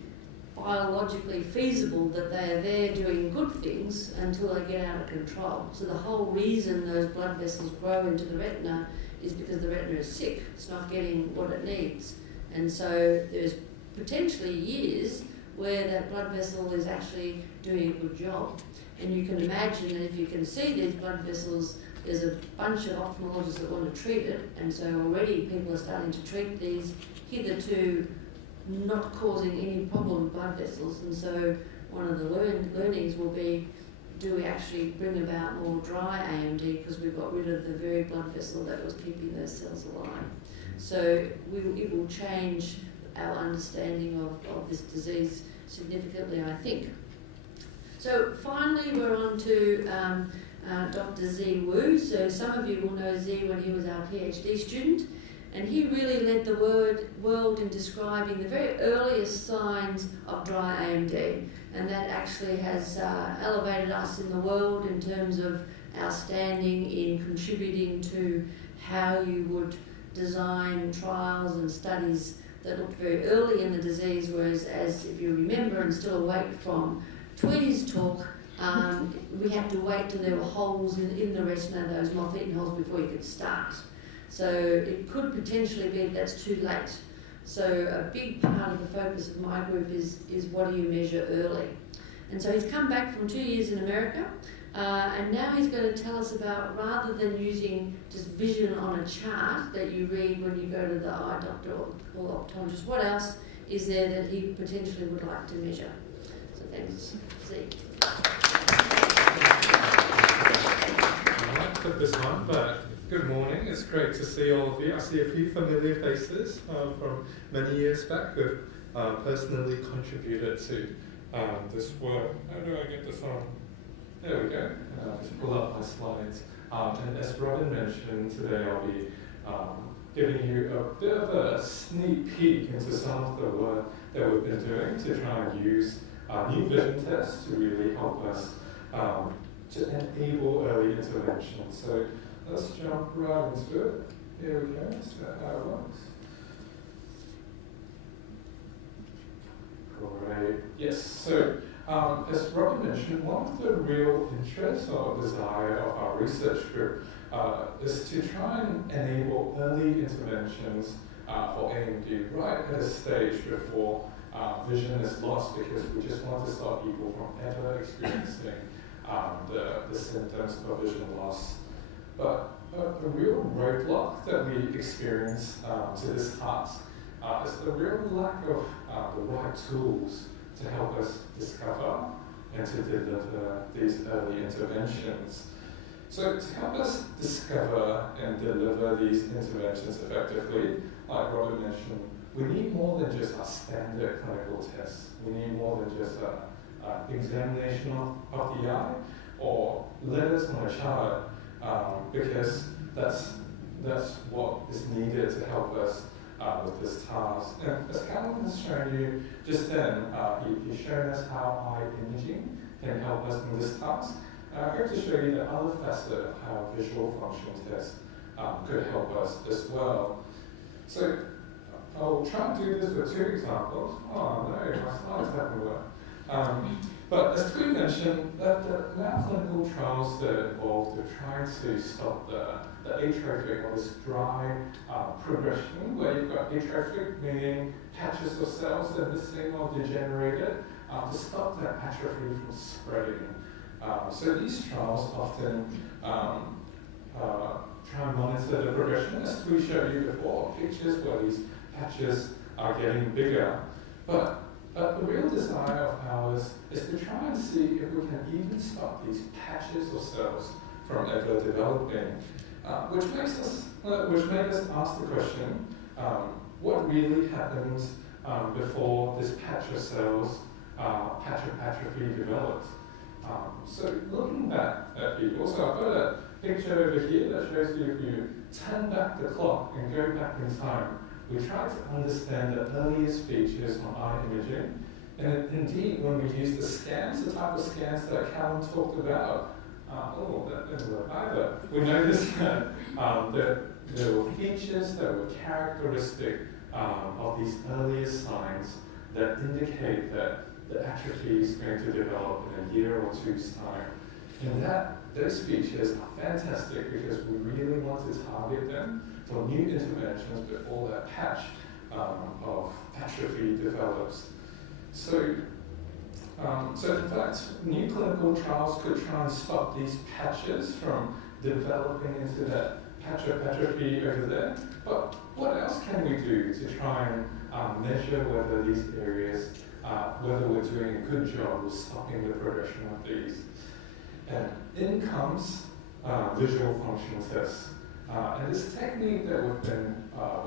biologically feasible that they are there doing good things until they get out of control. So the whole reason those blood vessels grow into the retina is because the retina is sick. It's not getting what it needs. And so there's potentially years where that blood vessel is actually doing a good job. And you can imagine that if you can see these blood vessels, there's a bunch of ophthalmologists that want to treat it, and so already people are starting to treat these hitherto not causing any problem with blood vessels. And so one of the learnings will be, do we actually bring about more dry AMD because we've got rid of the very blood vessel that was keeping those cells alive. So it will change our understanding of this disease significantly, I think. So finally we're on to Dr Zhichao Wu. So some of you will know Zhi when he was our PhD student, and he really led the world in describing the very earliest signs of dry AMD, and that actually has elevated us in the world in terms of our standing in contributing to how you would design trials and studies that looked very early in the disease, whereas, as if you remember and still awake from Twee's talk, we had to wait till there were holes in the retina, those moth-eaten holes, before you could start. So it could potentially be that's too late. So a big part of the focus of my group is what do you measure early? And so he's come back from 2 years in America, and now he's going to tell us about, rather than using just vision on a chart that you read when you go to the eye doctor or optometrist, what else is there that he potentially would like to measure? So thanks, Zhi. I might put this on, but good morning. It's great to see all of you. I see a few familiar faces from many years back who've personally contributed to this work. How do I get this on? There we go. Just pull up my slides. And as Robyn mentioned, today I'll be giving you a bit of a sneak peek into some of the work that we've been doing to try and use new vision tests to really help us to enable early intervention. So let's jump right into it. Here we go. That's how it works. Great. Yes. So as Robyn mentioned, one of the real interests or desire of our research group is to try and enable early interventions for AMD right at a stage before vision is lost, because we just want to stop people from ever experiencing the symptoms of vision loss. But a real roadblock that we experience to this task is the real lack of the right tools to help us discover and to deliver these early interventions. So to help us discover and deliver these interventions effectively, like Robyn mentioned, we need more than just a standard clinical test. We need more than just an examination of the eye or letters on a chart, because that's what is needed to help us with this task. And as Calvin has shown you just then, he's shown us how eye imaging can help us in this task. I'm going to show you the other facet of how visual function tests could help us as well. So I'll try and do this with 2 examples. Oh no, my slides haven't worked. But as we mentioned, the now clinical trials that are involved are trying to stop the atrophic or this dry progression, where you've got atrophic, meaning patches of cells that are missing or degenerated, to stop that atrophy from spreading. So these trials often try and monitor the progression, as we showed you before, pictures where these patches are getting bigger. But the real desire of ours is to try and see if we can even stop these patches of cells from ever developing, which makes us ask the question, what really happens before this patch of cells, patch of atrophy develops? So looking back at people, so I've got a picture over here that shows you if you turn back the clock and go back in time, we try to understand the earliest features on eye imaging. And indeed, when we use the scans, the type of scans that Callum talked about, that didn't work either. We noticed that there were features that were characteristic of these earliest signs that indicate that the atrophy is going to develop in a year or two's time. And those features are fantastic because we really want to target them for new interventions before that patch of atrophy develops. So in fact, new clinical trials could try and stop these patches from developing into that patch of atrophy over there. But what else can we do to try and measure whether these areas, whether we're doing a good job of stopping the progression of these? And in comes visual function tests. And this technique that we've been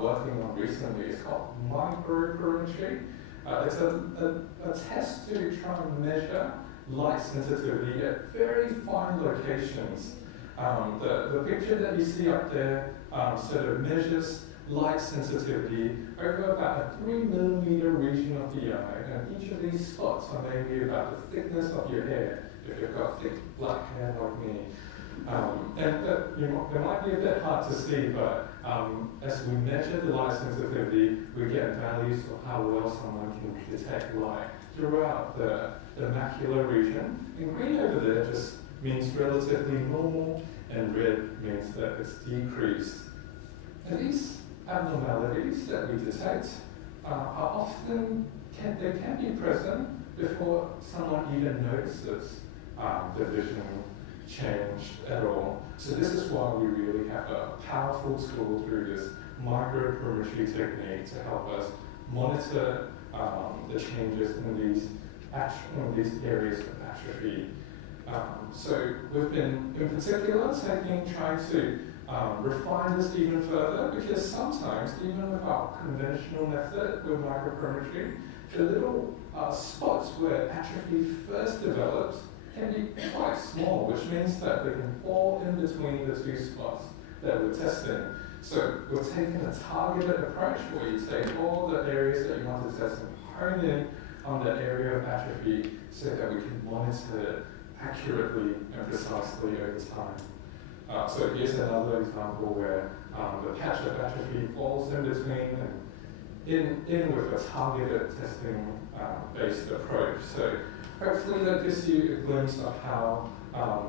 working on recently is called microperimetry. It's a test to try and measure light sensitivity at very fine locations. The picture that you see up there sort of measures light sensitivity over about a 3 millimeter region of the eye, and each of these spots are maybe about the thickness of your hair, if you've got thick black hair like me. It might be a bit hard to see, but as we measure the light sensitivity, we get values of how well someone can detect light throughout the macular region. And green over there just means relatively normal, and red means that it's decreased. And these abnormalities that we detect are often, they can be present before someone even notices the vision change at all. So this is why we really have a powerful tool through this microperimetry technique to help us monitor the changes in these areas of atrophy. So we've been, in particular, trying to refine this even further, because sometimes, even with our conventional method with microperimetry, the little spots where atrophy first develops can be quite small, which means that they can fall in between the two spots that we're testing. So we're taking a targeted approach where you take all the areas that you want to test and hone in on the area of atrophy so that we can monitor it accurately and precisely over time. So here's another example where the patch of atrophy falls in between and in with a targeted testing based approach. So hopefully that gives you a glimpse of how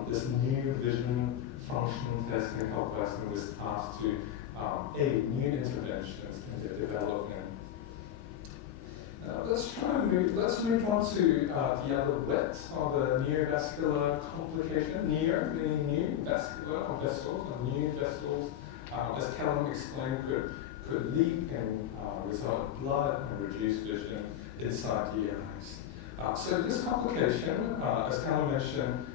this new vision function test can help us in this task to aid new interventions in their development. Let's move on to the other WET, or the neovascular complication. Neo meaning new, vascular or vessels, or new vessels, as Callum explained, could leak and result in blood and reduced vision inside the eyes. So this complication, as Callum mentioned,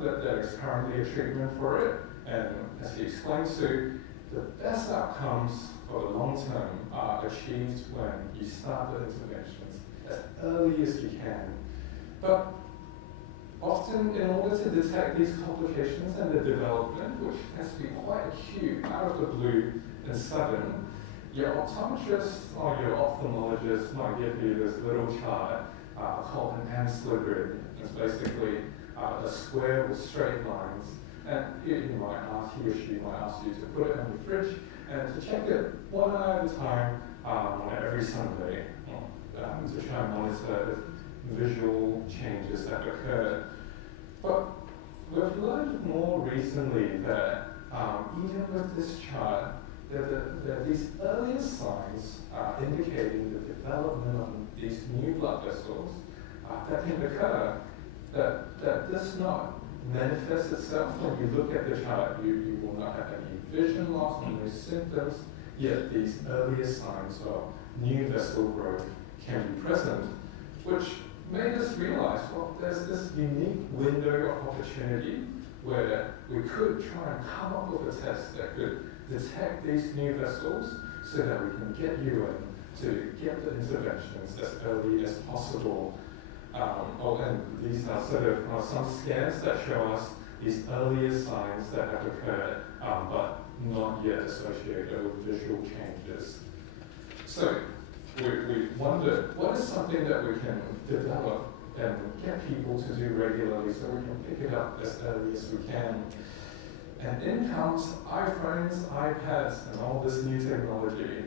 there is currently a treatment for it, and as he explained to, the best outcomes for the long term are achieved when you start the interventions as early as you can. But often, in order to detect these complications and the development, which has to be quite acute, out of the blue and sudden, your optometrist or your ophthalmologist might give you this little chart called an Amsler grid. It's basically a square with straight lines. And he or she might ask you to put it on the fridge and to check it one eye at a time on every Sunday to try and monitor the visual changes that occur. But we've learned more recently that even with this chart, there are these earlier signs indicating the development of these new blood vessels that can occur that does not manifest itself when you look at the chart. You will not have any vision loss and no symptoms, yet these earlier signs of new vessel growth can be present, which made us realize, well, there's this unique window of opportunity where we could try and come up with a test that could detect these new vessels so that we can get you in to get the interventions as early as possible. And these are sort of some scans that show us these earlier signs that have occurred, but not yet associated with visual changes. So we wondered, what is something that we can develop and get people to do regularly so we can pick it up as early as we can? And in comes iPhones, iPads, and all this new technology.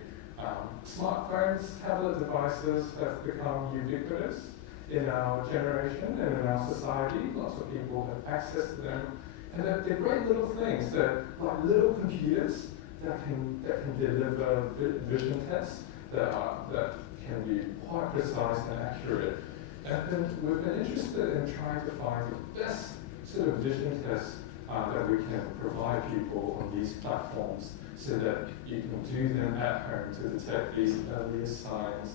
Smartphones, tablet devices have become ubiquitous in our generation and in our society. Lots of people have access to them. And they're great little things. They're like little computers that can deliver vision tests that can be quite precise and accurate. And we've been interested in trying to find the best sort of vision tests that we can provide people on these platforms so that you can do them at home to detect these earliest signs.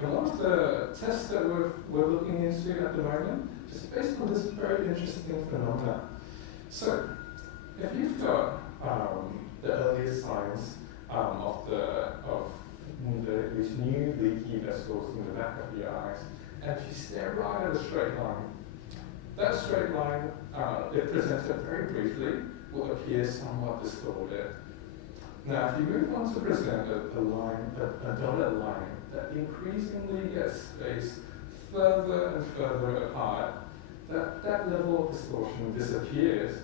And one of the tests that we're looking into at the moment is based on this very interesting phenomenon. So, if you've got the earliest signs of these new leaky vessels in the back of your eyes, and if you stare right at a straight line, that straight line, if presented very briefly, will appear somewhat distorted. Now, if you move on to present a dotted line that increasingly gets spaced further and further apart, that level of distortion disappears.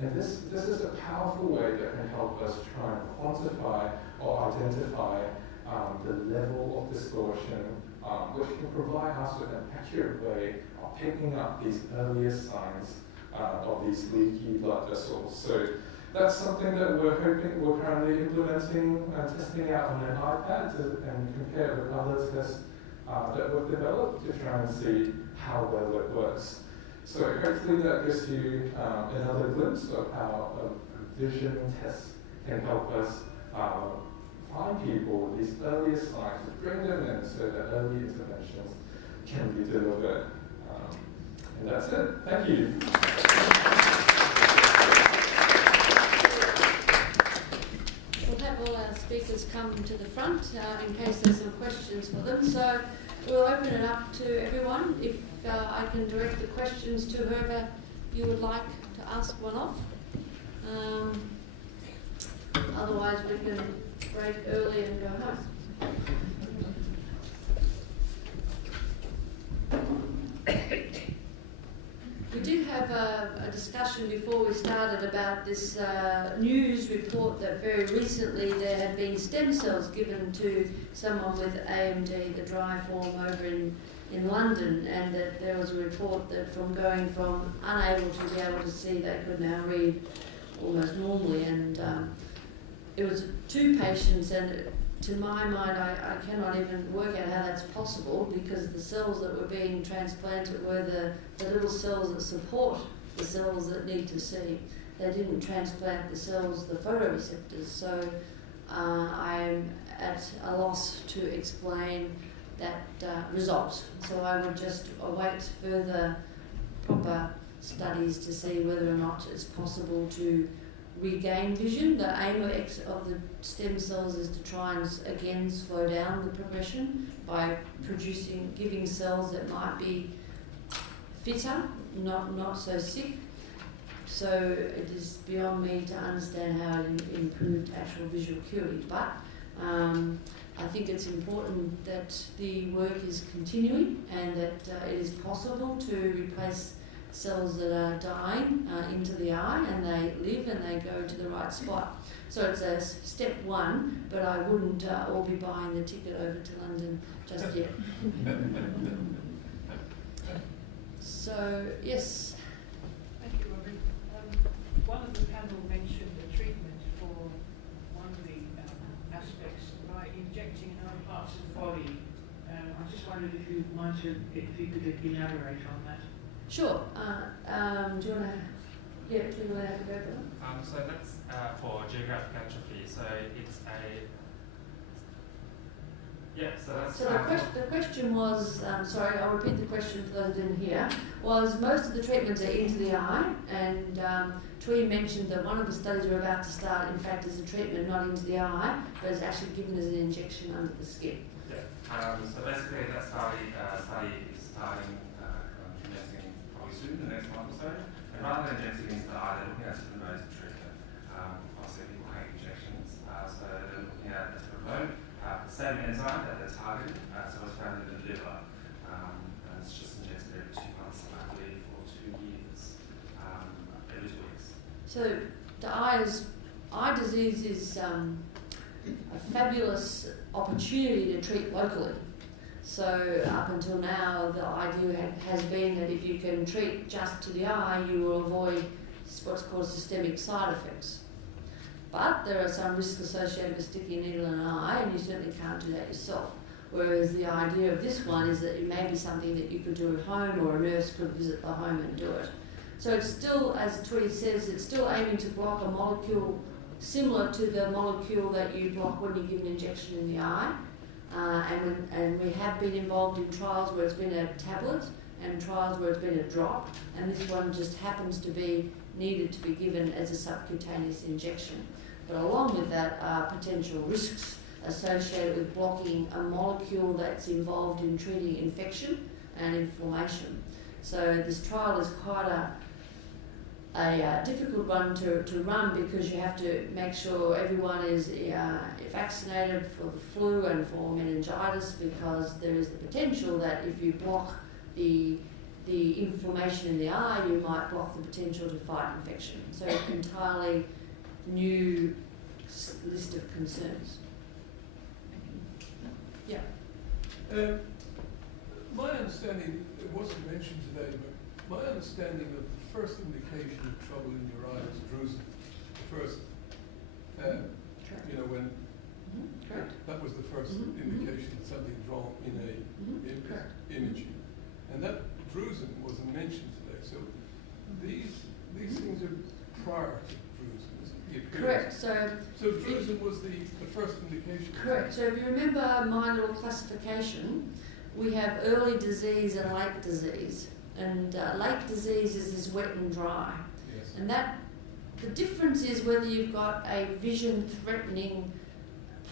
And this is a powerful way that can help us try and quantify or identify the level of distortion, which can provide us with an accurate way of picking up these earliest signs of these leaky blood vessels. So that's something that we're currently implementing and testing out on an iPad and compare with other tests that we've developed to try and see how well it works. So hopefully that gives you another glimpse of how a vision test can help us find people with these earliest signs, to bring them in so that early interventions can be delivered. And that's it. Thank you. We'll have all our speakers come to the front in case there's some questions for them. So we'll open it up to everyone. If I can direct the questions to whoever you would like to ask one of. Otherwise, we can break early and go home. We did have a discussion before we started about this news report that very recently there had been stem cells given to someone with AMD, the dry form, over in London, and that there was a report that from going from unable to be able to see, they could now read almost normally. And it was 2 patients, and to my mind, I cannot even work out how that's possible, because the cells that were being transplanted were the little cells that support the cells that need to see. They didn't transplant the cells, the photoreceptors. So I'm at a loss to explain that result. So I would just await further proper studies to see whether or not it's possible to regain vision. The aim of the stem cells is to try and again slow down the progression by giving cells that might be fitter, not so sick. So it is beyond me to understand how it improved actual visual acuity. But I think it's important that the work is continuing and that it is possible to replace cells that are dying into the eye, and they live and they go to the right spot. So it's a step 1, but I wouldn't all be buying the ticket over to London just yet. So, yes. Thank you, Robyn. One of the panel mentioned the treatment for one of the aspects by injecting in other parts of the body. I just wondered if you could elaborate on that. Sure. Do you want to have a go at that? So that's for geographic atrophy. So it's the question was, sorry, I'll repeat the question for those who didn't hear, was most of the treatments are into the eye, and Tui mentioned that one of the studies we're about to start, in fact, is a treatment not into the eye, but is actually given as an injection under the skin. Yeah. So basically that study is starting commencing probably soon, the next month or so. And rather than injecting into the eye, they're looking at different modes of treatment. Obviously people hate injections, so they're looking at a different mode. The same enzyme that they're targeting, so it's found in the liver, and it's just injected every 2 months, I believe, for 2 years, every 2 weeks. So the eye disease is a fabulous opportunity to treat locally. So up until now, the idea has been that if you can treat just to the eye, you will avoid what's called systemic side effects. But there are some risks associated with sticking a needle in an eye, and you certainly can't do that yourself. Whereas the idea of this one is that it may be something that you could do at home, or a nurse could visit the home and do it. So it's still, as Tweed says, it's still aiming to block a molecule similar to the molecule that you block when you give an injection in the eye. And we have been involved in trials where it's been a tablet and trials where it's been a drop, and this one just happens to be needed to be given as a subcutaneous injection. But along with that are potential risks associated with blocking a molecule that's involved in treating infection and inflammation. So this trial is quite a difficult one to run, because you have to make sure everyone is vaccinated for the flu and for meningitis, because there is the potential that if you block the inflammation in the eye, you might block the potential to fight infection. So it's an entirely new list of concerns. Yeah. My understanding, it wasn't mentioned today, but my understanding of the first indication of trouble in your eye is drusen. The first, you know, when that was the first indication that something's wrong in a imaging, and that drusen wasn't mentioned today. So these things are prior to drusen, isn't it? Correct. So drusen was the first indication. Correct. So if you remember my little classification, we have early disease and late disease. And late disease is this wet and dry. Yes. And that, the difference is whether you've got a vision-threatening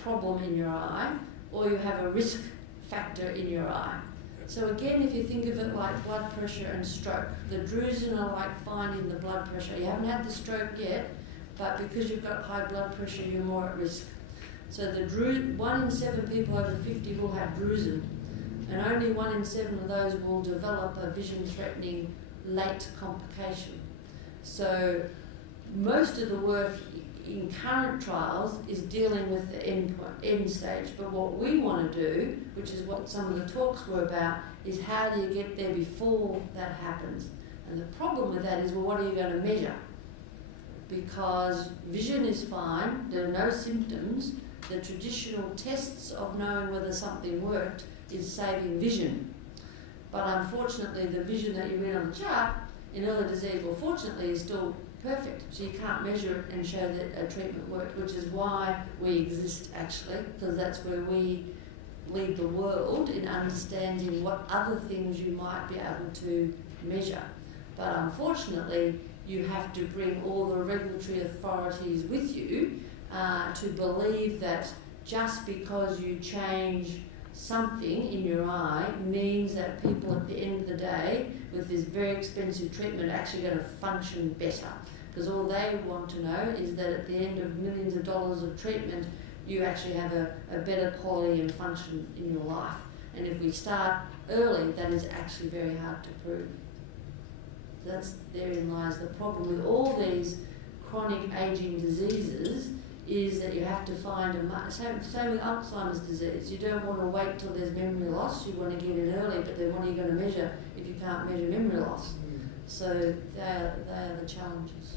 problem in your eye, or you have a risk factor in your eye. So again, if you think of it like blood pressure and stroke, the drusen are like finding the blood pressure. You haven't had the stroke yet, but because you've got high blood pressure, you're more at risk. So the 1 in 7 people over 50 will have drusen, and only 1 in 7 of those will develop a vision-threatening late complication. So most of the work in current trials is dealing with the end stage, but what we want to do, which is what some of the talks were about, is how do you get there before that happens? And the problem with that is, well, what are you going to measure? Because vision is fine, there are no symptoms. The traditional tests of knowing whether something worked is saving vision. But unfortunately, the vision that you read on the chart in early disease, well, fortunately, is still perfect. So you can't measure it and show that a treatment worked, which is why we exist, actually, because that's where we lead the world in understanding what other things you might be able to measure. But unfortunately, you have to bring all the regulatory authorities with you to believe that just because you change something in your eye means that people at the end of the day with this very expensive treatment are actually going to function better. Because all they want to know is that at the end of millions of dollars of treatment, you actually have a better quality and function in your life. And if we start early, that is actually very hard to prove. Therein lies the problem with all these chronic aging diseases, is that you have to find same with Alzheimer's disease. You don't want to wait till there's memory loss. You want to get in early, but then what are you going to measure if you can't measure memory loss? So they are the challenges.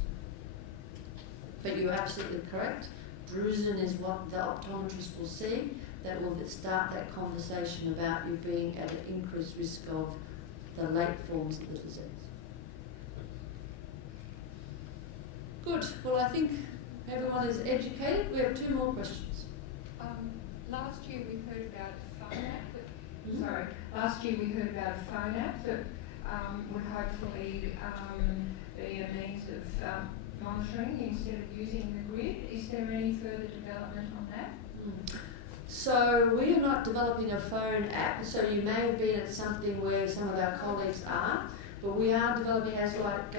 But you're absolutely correct. Drusen is what the optometrist will see. That will start that conversation about you being at an increased risk of the late forms of the disease. Good. Well, I think everyone is educated. We have 2 more questions. Last year we heard about a phone app. Last year we heard about a phone app that would hopefully be a means of monitoring instead of using the grid. Is there any further development on that? So we are not developing a phone app. So you may have been at something where some of our colleagues are, but we are developing, as like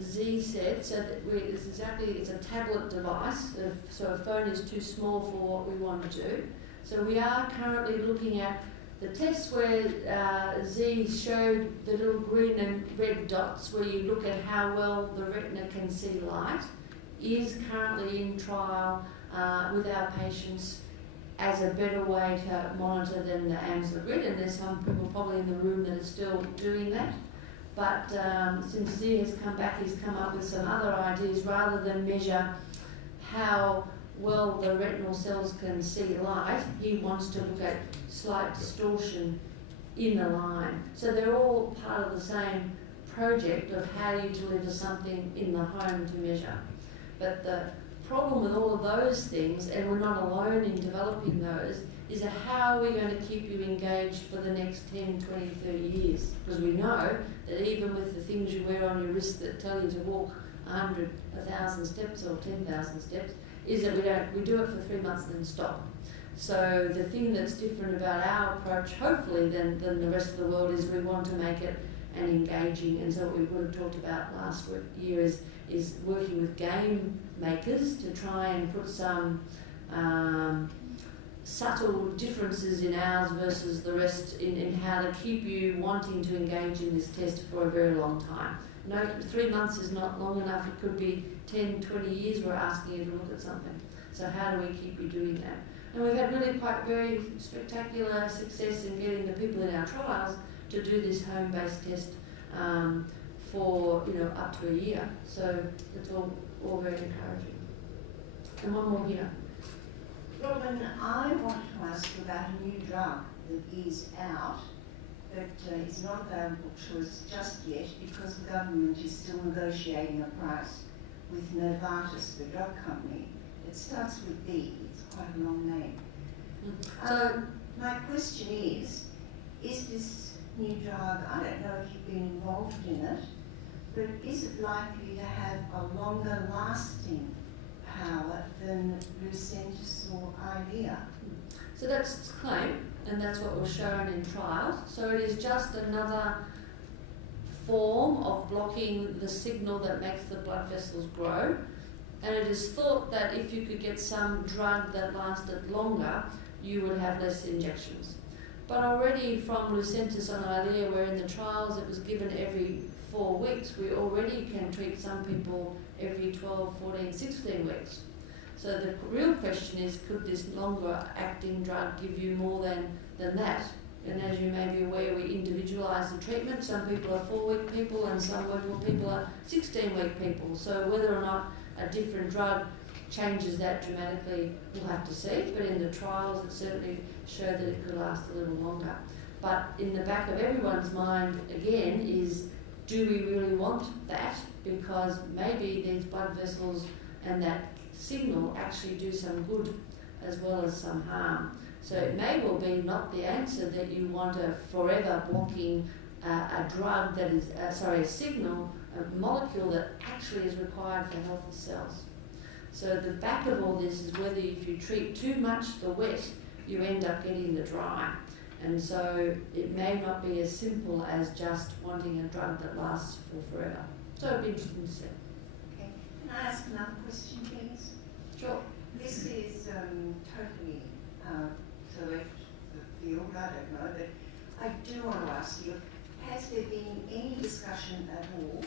Z said, so that it's a tablet device. So a phone is too small for what we want to do. So we are currently looking at the tests where Z showed the little green and red dots, where you look at how well the retina can see light, is currently in trial with our patients as a better way to monitor than the AMD grid, and there's some people probably in the room that are still doing that. But since Z has come back, he's come up with some other ideas. Rather than measure how well the retinal cells can see light, he wants to look at slight distortion in the line. So they're all part of the same project of how you deliver something in the home to measure. But the problem with all of those things, and we're not alone in developing those, is how are we going to keep you engaged for the next 10, 20, 30 years? Because we know that even with the things you wear on your wrist that tell you to walk 100, 1,000 steps or 10,000 steps, is that we do it for 3 months and then stop. So the thing that's different about our approach, hopefully, than the rest of the world is we want to make it an engaging, and so what we would have talked about last year is working with game makers to try and put some subtle differences in ours versus the rest in how to keep you wanting to engage in this test for a very long time. No, 3 months is not long enough. It could be 10, 20 years we're asking you to look at something. So how do we keep you doing that? And we've had really quite very spectacular success in getting the people in our trials to do this home-based test for up to a year. So it's all very encouraging. And one more here. Robyn, I want to ask you about a new drug that is out, but is not available to us just yet because the government is still negotiating a price with Novartis, the drug company. It starts with B. It's quite a long name. So my question is this new drug, I don't know if you've been involved in it, but is it likely to have a longer lasting power than Lucentis or Eylea? So that's its claim, and that's what was shown in trials. So it is just another form of blocking the signal that makes the blood vessels grow. And it is thought that if you could get some drug that lasted longer, you would have less injections. But already from Lucentis and Eylea, where in the trials it was given every 4 weeks, we already can treat some people every 12, 14, 16 weeks. So the real question is, could this longer acting drug give you more than that? And as you may be aware, we individualise the treatment. Some people are 4-week people and some people are 16-week people. So whether or not a different drug changes that dramatically, we'll have to see. But in the trials, it certainly showed that it could last a little longer. But in the back of everyone's mind, again, is do we really want that? Because maybe these blood vessels and that signal actually do some good as well as some harm. So it may well be not the answer that you want a forever blocking a drug that is, a signal, a molecule that actually is required for healthy cells. So the back of all this is whether if you treat too much the wet, you end up getting the dry. And so it may not be as simple as just wanting a drug that lasts for forever. So it'd be interesting to see. Okay. Can I ask another question, please? Sure. This is totally to left the field, I don't know, but I do want to ask you, has there been any discussion at all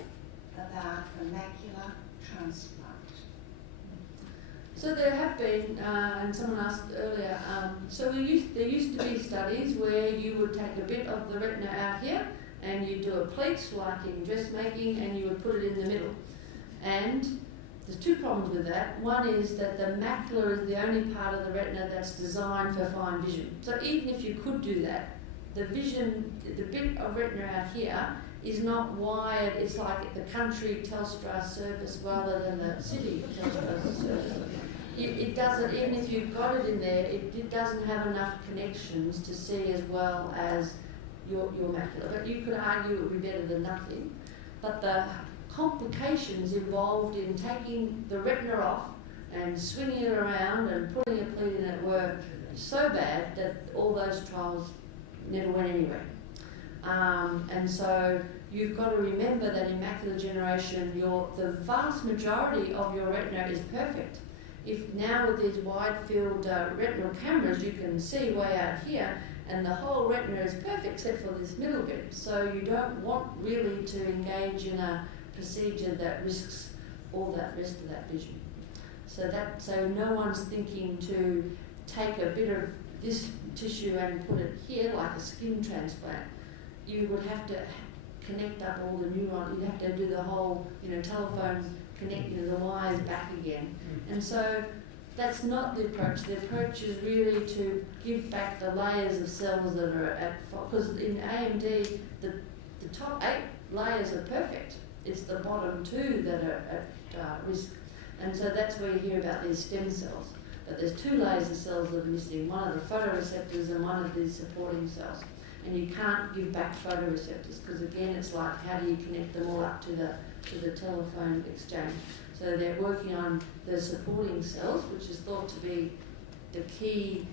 about a macular transplant? So there have been, and someone asked earlier, so there used to be studies where you would take a bit of the retina out here and you do a pleat like in dressmaking and you would put it in the middle. And there's 2 problems with that. One is that the macula is the only part of the retina that's designed for fine vision. So even if you could do that, the bit of retina out here is not wired. It's like the country Telstra service rather than the city Telstra service. It doesn't, even if you've got it in there, it doesn't have enough connections to see as well as your macula. But you could argue it would be better than nothing. But the complications involved in taking the retina off and swinging it around and putting a pleat in it were so bad that all those trials never went anywhere. And so you've got to remember that in macular degeneration, the vast majority of your retina is perfect. If now with these wide field retinal cameras, you can see way out here, and the whole retina is perfect except for this middle bit. So you don't want really to engage in a procedure that risks all that rest of that vision. So no one's thinking to take a bit of this tissue and put it here, like a skin transplant, you would have to connect up all the neurons. You'd have to do the whole, telephone connecting the wires back again. And so that's not the approach. The approach is really to give back the layers of cells that are at fault. Because in AMD, the top 8 layers are perfect. It's the bottom 2 that are at risk. And so that's where you hear about these stem cells. But there's 2 layers of cells that are missing, one of the photoreceptors and one of these supporting cells. And you can't give back photoreceptors because, again, it's like how do you connect them all up to the telephone exchange. So they're working on the supporting cells, which is thought to be the key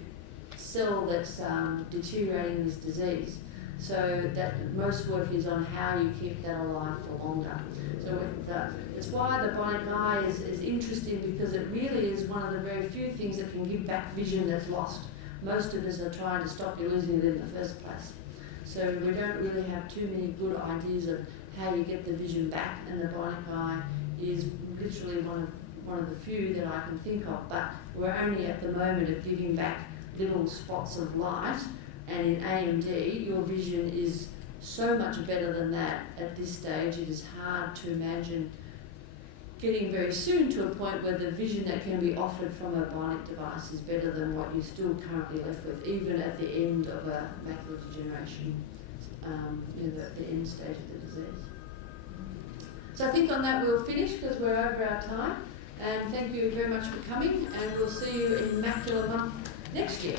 cell that's deteriorating this disease. So that most work is on how you keep that alive for longer. So it's why the Bionic Eye is interesting, because it really is one of the very few things that can give back vision that's lost. Most of us are trying to stop you losing it in the first place. So we don't really have too many good ideas of how you get the vision back, and the Bionic Eye is literally one of the few that I can think of. But we're only at the moment of giving back little spots of light, and in AMD your vision is so much better than that at this stage. It is hard to imagine getting very soon to a point where the vision that can be offered from a bionic device is better than what you're still currently left with, even at the end of a macular degeneration, the end stage of the disease. So I think on that we'll finish because we're over our time. And thank you very much for coming, and we'll see you in Macular Month next year.